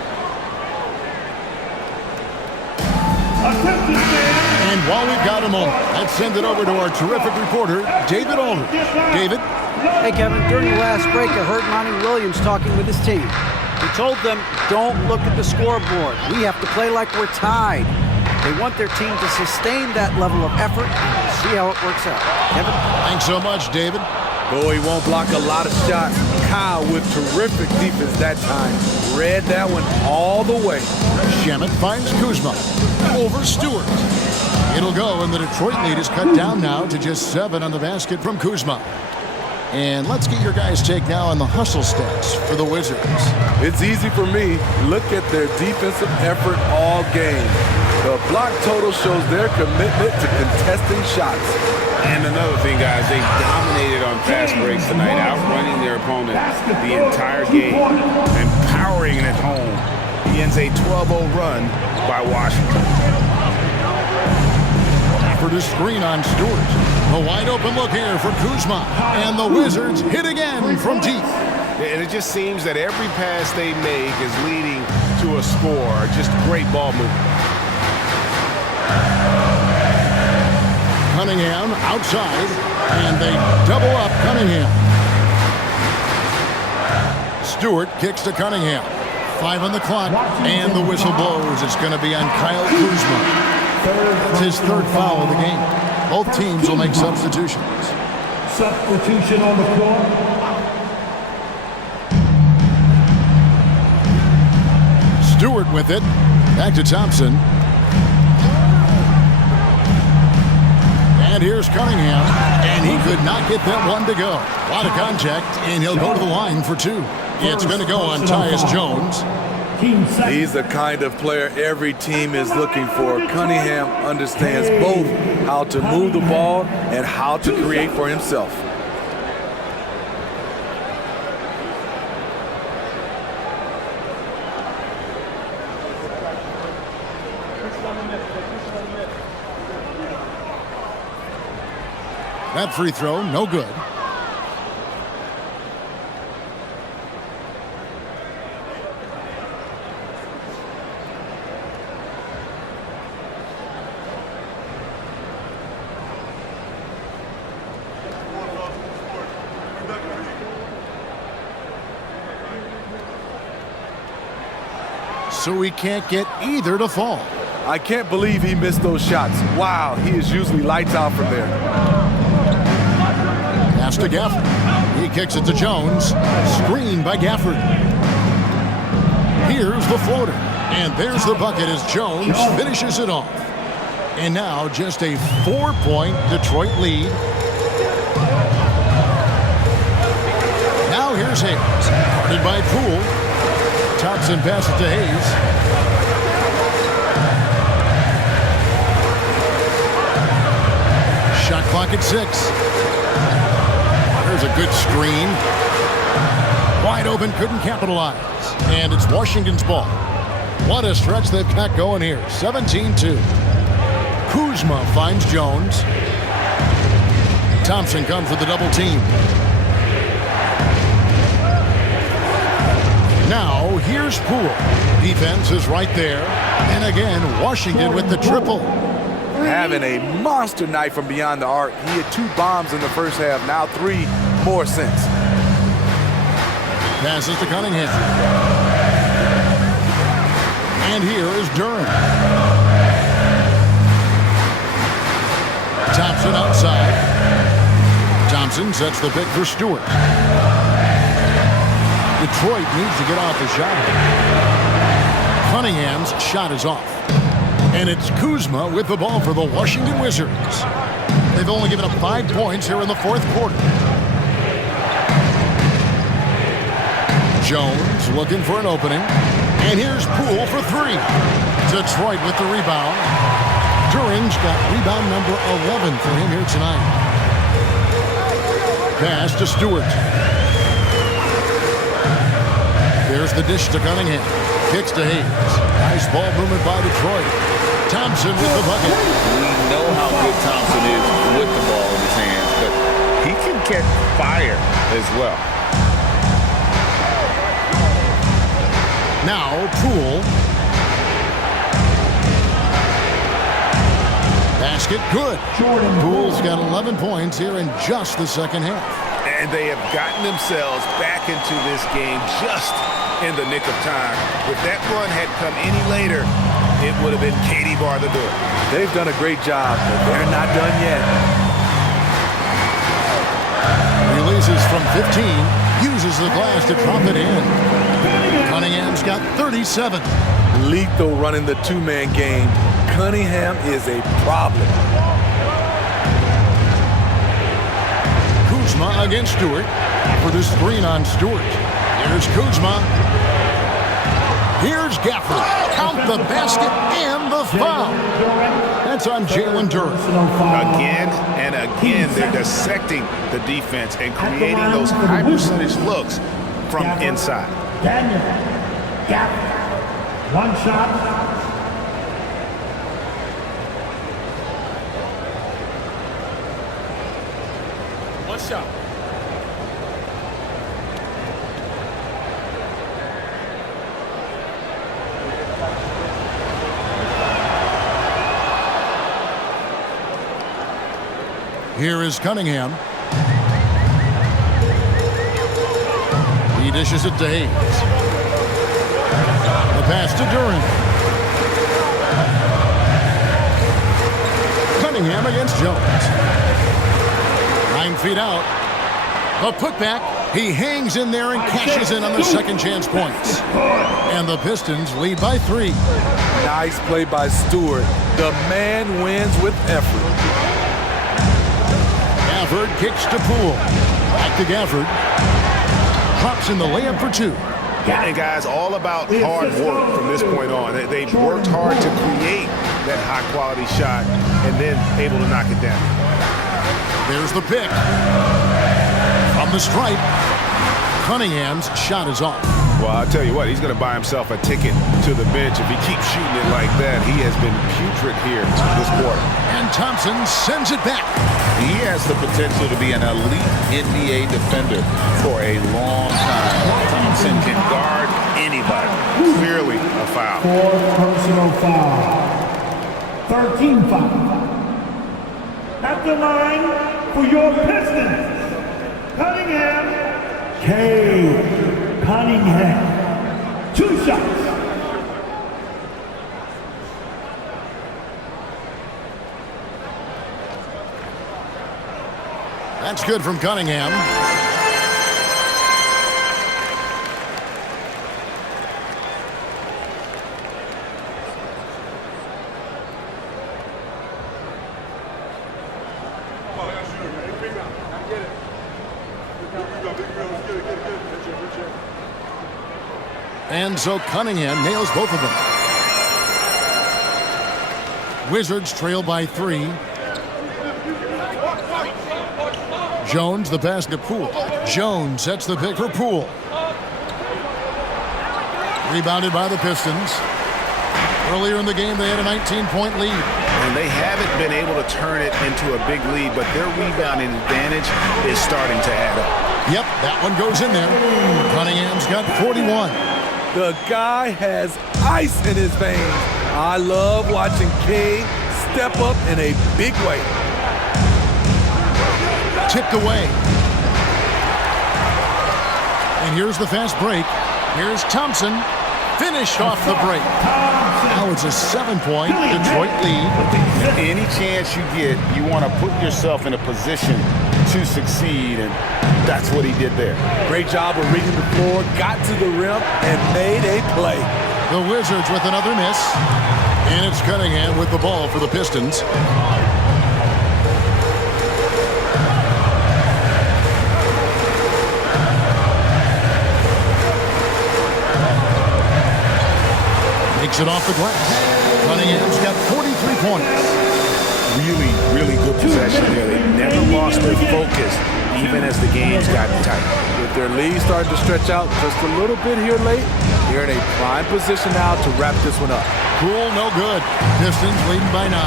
And while we've got a moment, let's send it over to our terrific reporter, David Aldridge. David? Hey, Kevin, during the last break, I heard Monty Williams talking with his team. He told them, don't look at the scoreboard. We have to play like we're tied. They want their team to sustain that level of effort and see how it works out. Kevin? Thanks so much, David. Boy, he won't block a lot of shots. Kyle with terrific defense that time. Read that one all the way. Shamet finds Kuzma. Over Stewart. It'll go, and the Detroit lead is cut down now to just 7 on the basket from Kuzma. And let's get your guys' take now on the hustle stats for the Wizards. It's easy for me. Look at their defensive effort all game. The block total shows their commitment to contesting shots. And another thing, guys, they dominated on fast breaks tonight, outrunning their opponent the entire game and powering it home. He ends a 12-0 run by Washington. For the screen on Stewart. A wide open look here for Kuzma. And the Wizards hit again from deep. And it just seems that every pass they make is leading to a score. Just great ball movement. Cunningham outside. And they double up Cunningham. Stewart kicks to Cunningham. 5 on the clock. And the whistle blows. It's going to be on Kyle Kuzma. That's his 3rd foul of the game. Both teams will make substitutions. Substitution on the floor. Stewart with it. Back to Thompson. And here's Cunningham. And he could not get that one to go. A lot of contact, and he'll go to the line for 2. It's going to go on Tyus Jones. He's the kind of player every team is looking for. Cunningham understands both how to move the ball and how to create for himself. That free throw, no good. So we can't get either to fall. I can't believe he missed those shots. Wow, he is usually lights out from there. Pass to Gafford. He kicks it to Jones. Screened by Gafford. Here's the floater. And there's the bucket as Jones finishes it off. And now just a 4-point Detroit lead. Now here's Hayes. Guarded by Poole. Thompson passes to Hayes. Shot clock at 6. There's a good screen. Wide open, couldn't capitalize. And it's Washington's ball. What a stretch they've got going here. 17-2. Kuzma finds Jones. Thompson comes with the double team. Now, here's Poole. Defense is right there. And again, Washington with the triple. Having a monster night from beyond the arc. He had 2 bombs in the first half, now 3 more since. Passes to Cunningham. And here is Durham. Thompson outside. Thompson sets the pick for Stewart. Detroit needs to get off the shot. Cunningham's shot is off. And it's Kuzma with the ball for the Washington Wizards. They've only given up 5 points here in the 4th quarter. Jones looking for an opening. And here's Poole for 3. Detroit with the rebound. During's got rebound number 11 for him here tonight. Pass to Stewart. There's the dish to Cunningham. Kicks to Hayes. Nice ball movement by Detroit. Thompson with the bucket. We know how good Thompson is with the ball in his hands, but he can catch fire as well. Now Poole. Basket good. Poole's got 11 points here in just the second half. And they have gotten themselves back into this game just in the nick of time. If that run had come any later, it would have been Katie bar the door. They've done a great job, but they're not done yet. Releases from 15. Uses the glass to drop it in. Cunningham's got 37. Lethal running the 2-man game. Cunningham is a problem. Kuzma against Stewart. For the screen on Stewart. Here's Kuzma. Here's Gafford. Count the basket and the foul. That's on Jalen Durham. Again and again, they're dissecting the defense and creating those high percentage looks from inside. Daniel Gafford. 1 shot. Here is Cunningham. He dishes it to Hayes. The pass to Durham. Cunningham against Jones. 9 feet out. A putback. He hangs in there and cashes in on the second chance points. And the Pistons lead by 3. Nice play by Stewart. The man wins with effort. Gafford kicks to Poole. Back to Gafford. Drops in the layup for 2. And guys, all about hard work from this point on. They've worked hard to create that high-quality shot and then able to knock it down. There's the pick. From the stripe, Cunningham's shot is off. Well, I'll tell you what, he's going to buy himself a ticket to the bench if he keeps shooting it like that. He has been putrid here this quarter. And Thompson sends it back. He has the potential to be an elite NBA defender for a long time. Thompson can guard anybody. Clearly a foul. 4 personal foul. 13 foul. At the line for your Pistons, Cunningham. Cunningham. 2 shots. That's good from Cunningham. And so Cunningham nails both of them. Wizards trail by 3. Jones, the pass to Poole. Jones sets the pick for Poole. Rebounded by the Pistons. Earlier in the game, they had a 19-point lead. And they haven't been able to turn it into a big lead, but their rebounding advantage is starting to add up. Yep, that one goes in there. Cunningham's got 41. The guy has ice in his veins. I love watching K step up in a big way. Tipped away. And here's the fast break. Here's Thompson. Finished off the break. Now it's a 7-point Detroit lead. Any chance you get, you want to put yourself in a position to succeed, and that's what he did there. Great job of reading the floor, got to the rim, and made a play. The Wizards with another miss. And it's Cunningham with the ball for the Pistons. Makes it off the glass. Cunningham's got 43 points. Really, really good possession there. They never lost their focus, even as the games got tight. With their lead starting to stretch out just a little bit here late, they're in a prime position now to wrap this one up. Poole, no good. Pistons leading by 9.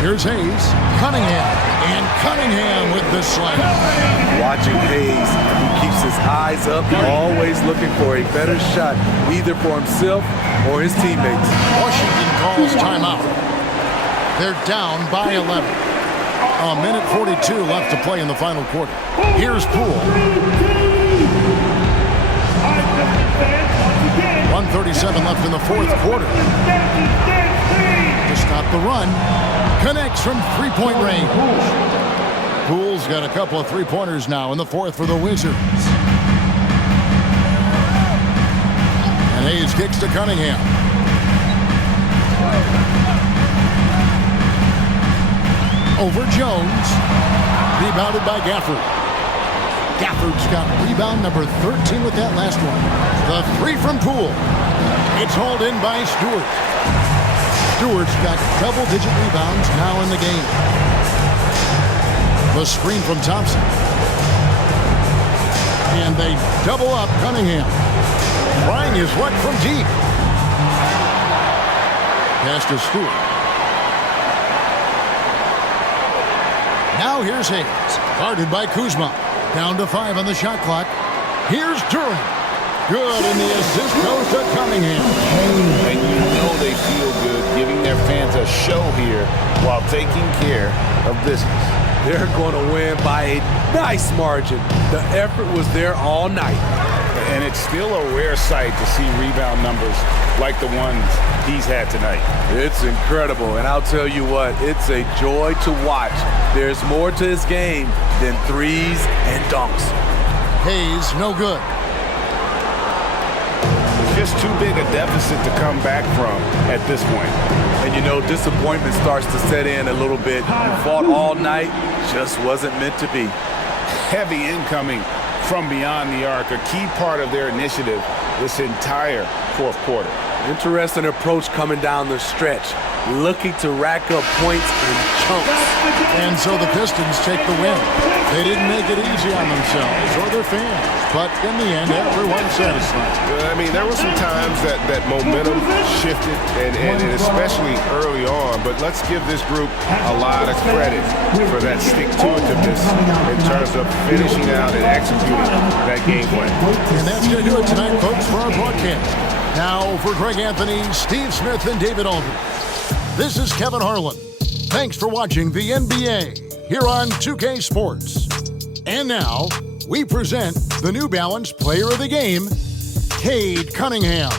Here's Hayes. Cunningham. And Cunningham with the slam. Watching Hayes, who keeps his eyes up, always looking for a better shot, either for himself or his teammates. Washington calls timeout. They're down by 11. A minute 42 left to play in the final quarter. Here's Poole. 1:37 left in the fourth quarter. To stop the run. Connects from three-point range. Poole's got a couple of three-pointers now in the fourth for the Wizards. And Hayes kicks to Cunningham. Over Jones. Rebounded by Gafford. Gafford's got rebound number 13 with that last one. The three from Poole. It's hauled in by Stewart. Stewart's got double-digit rebounds now in the game. The screen from Thompson. And they double up Cunningham. Trying his luck from deep. Pass to Stewart. Now here's Hayes. Guarded by Kuzma. Down to 5 on the shot clock. Here's Durant. Good, and the assist goes to Cunningham. And you know they feel good giving their fans a show here while taking care of business. They're going to win by a nice margin. The effort was there all night. And it's still a rare sight to see rebound numbers like the ones he's had tonight. It's incredible, and I'll tell you what, it's a joy to watch. There's more to his game than threes and dunks. Hayes, no good. Just too big a deficit to come back from at this point. And you know, disappointment starts to set in a little bit. You fought all night, just wasn't meant to be. Heavy incoming from beyond the arc, a key part of their initiative this entire fourth quarter. Interesting approach coming down the stretch, looking to rack up points in chunks. And so the Pistons take the win. They didn't make it easy on themselves or their fans, but in the end, everyone's satisfied. I mean, there were some times that momentum shifted, and especially early on, but let's give this group a lot of credit for that stick-to-itiveness in terms of finishing out and executing that game plan. And that's going to do it tonight, folks, for our broadcast. Now, for Greg Anthony, Steve Smith, and David Aldridge, this is Kevin Harlan. Thanks for watching the NBA here on 2K Sports. And now, we present the New Balance Player of the Game, Cade Cunningham.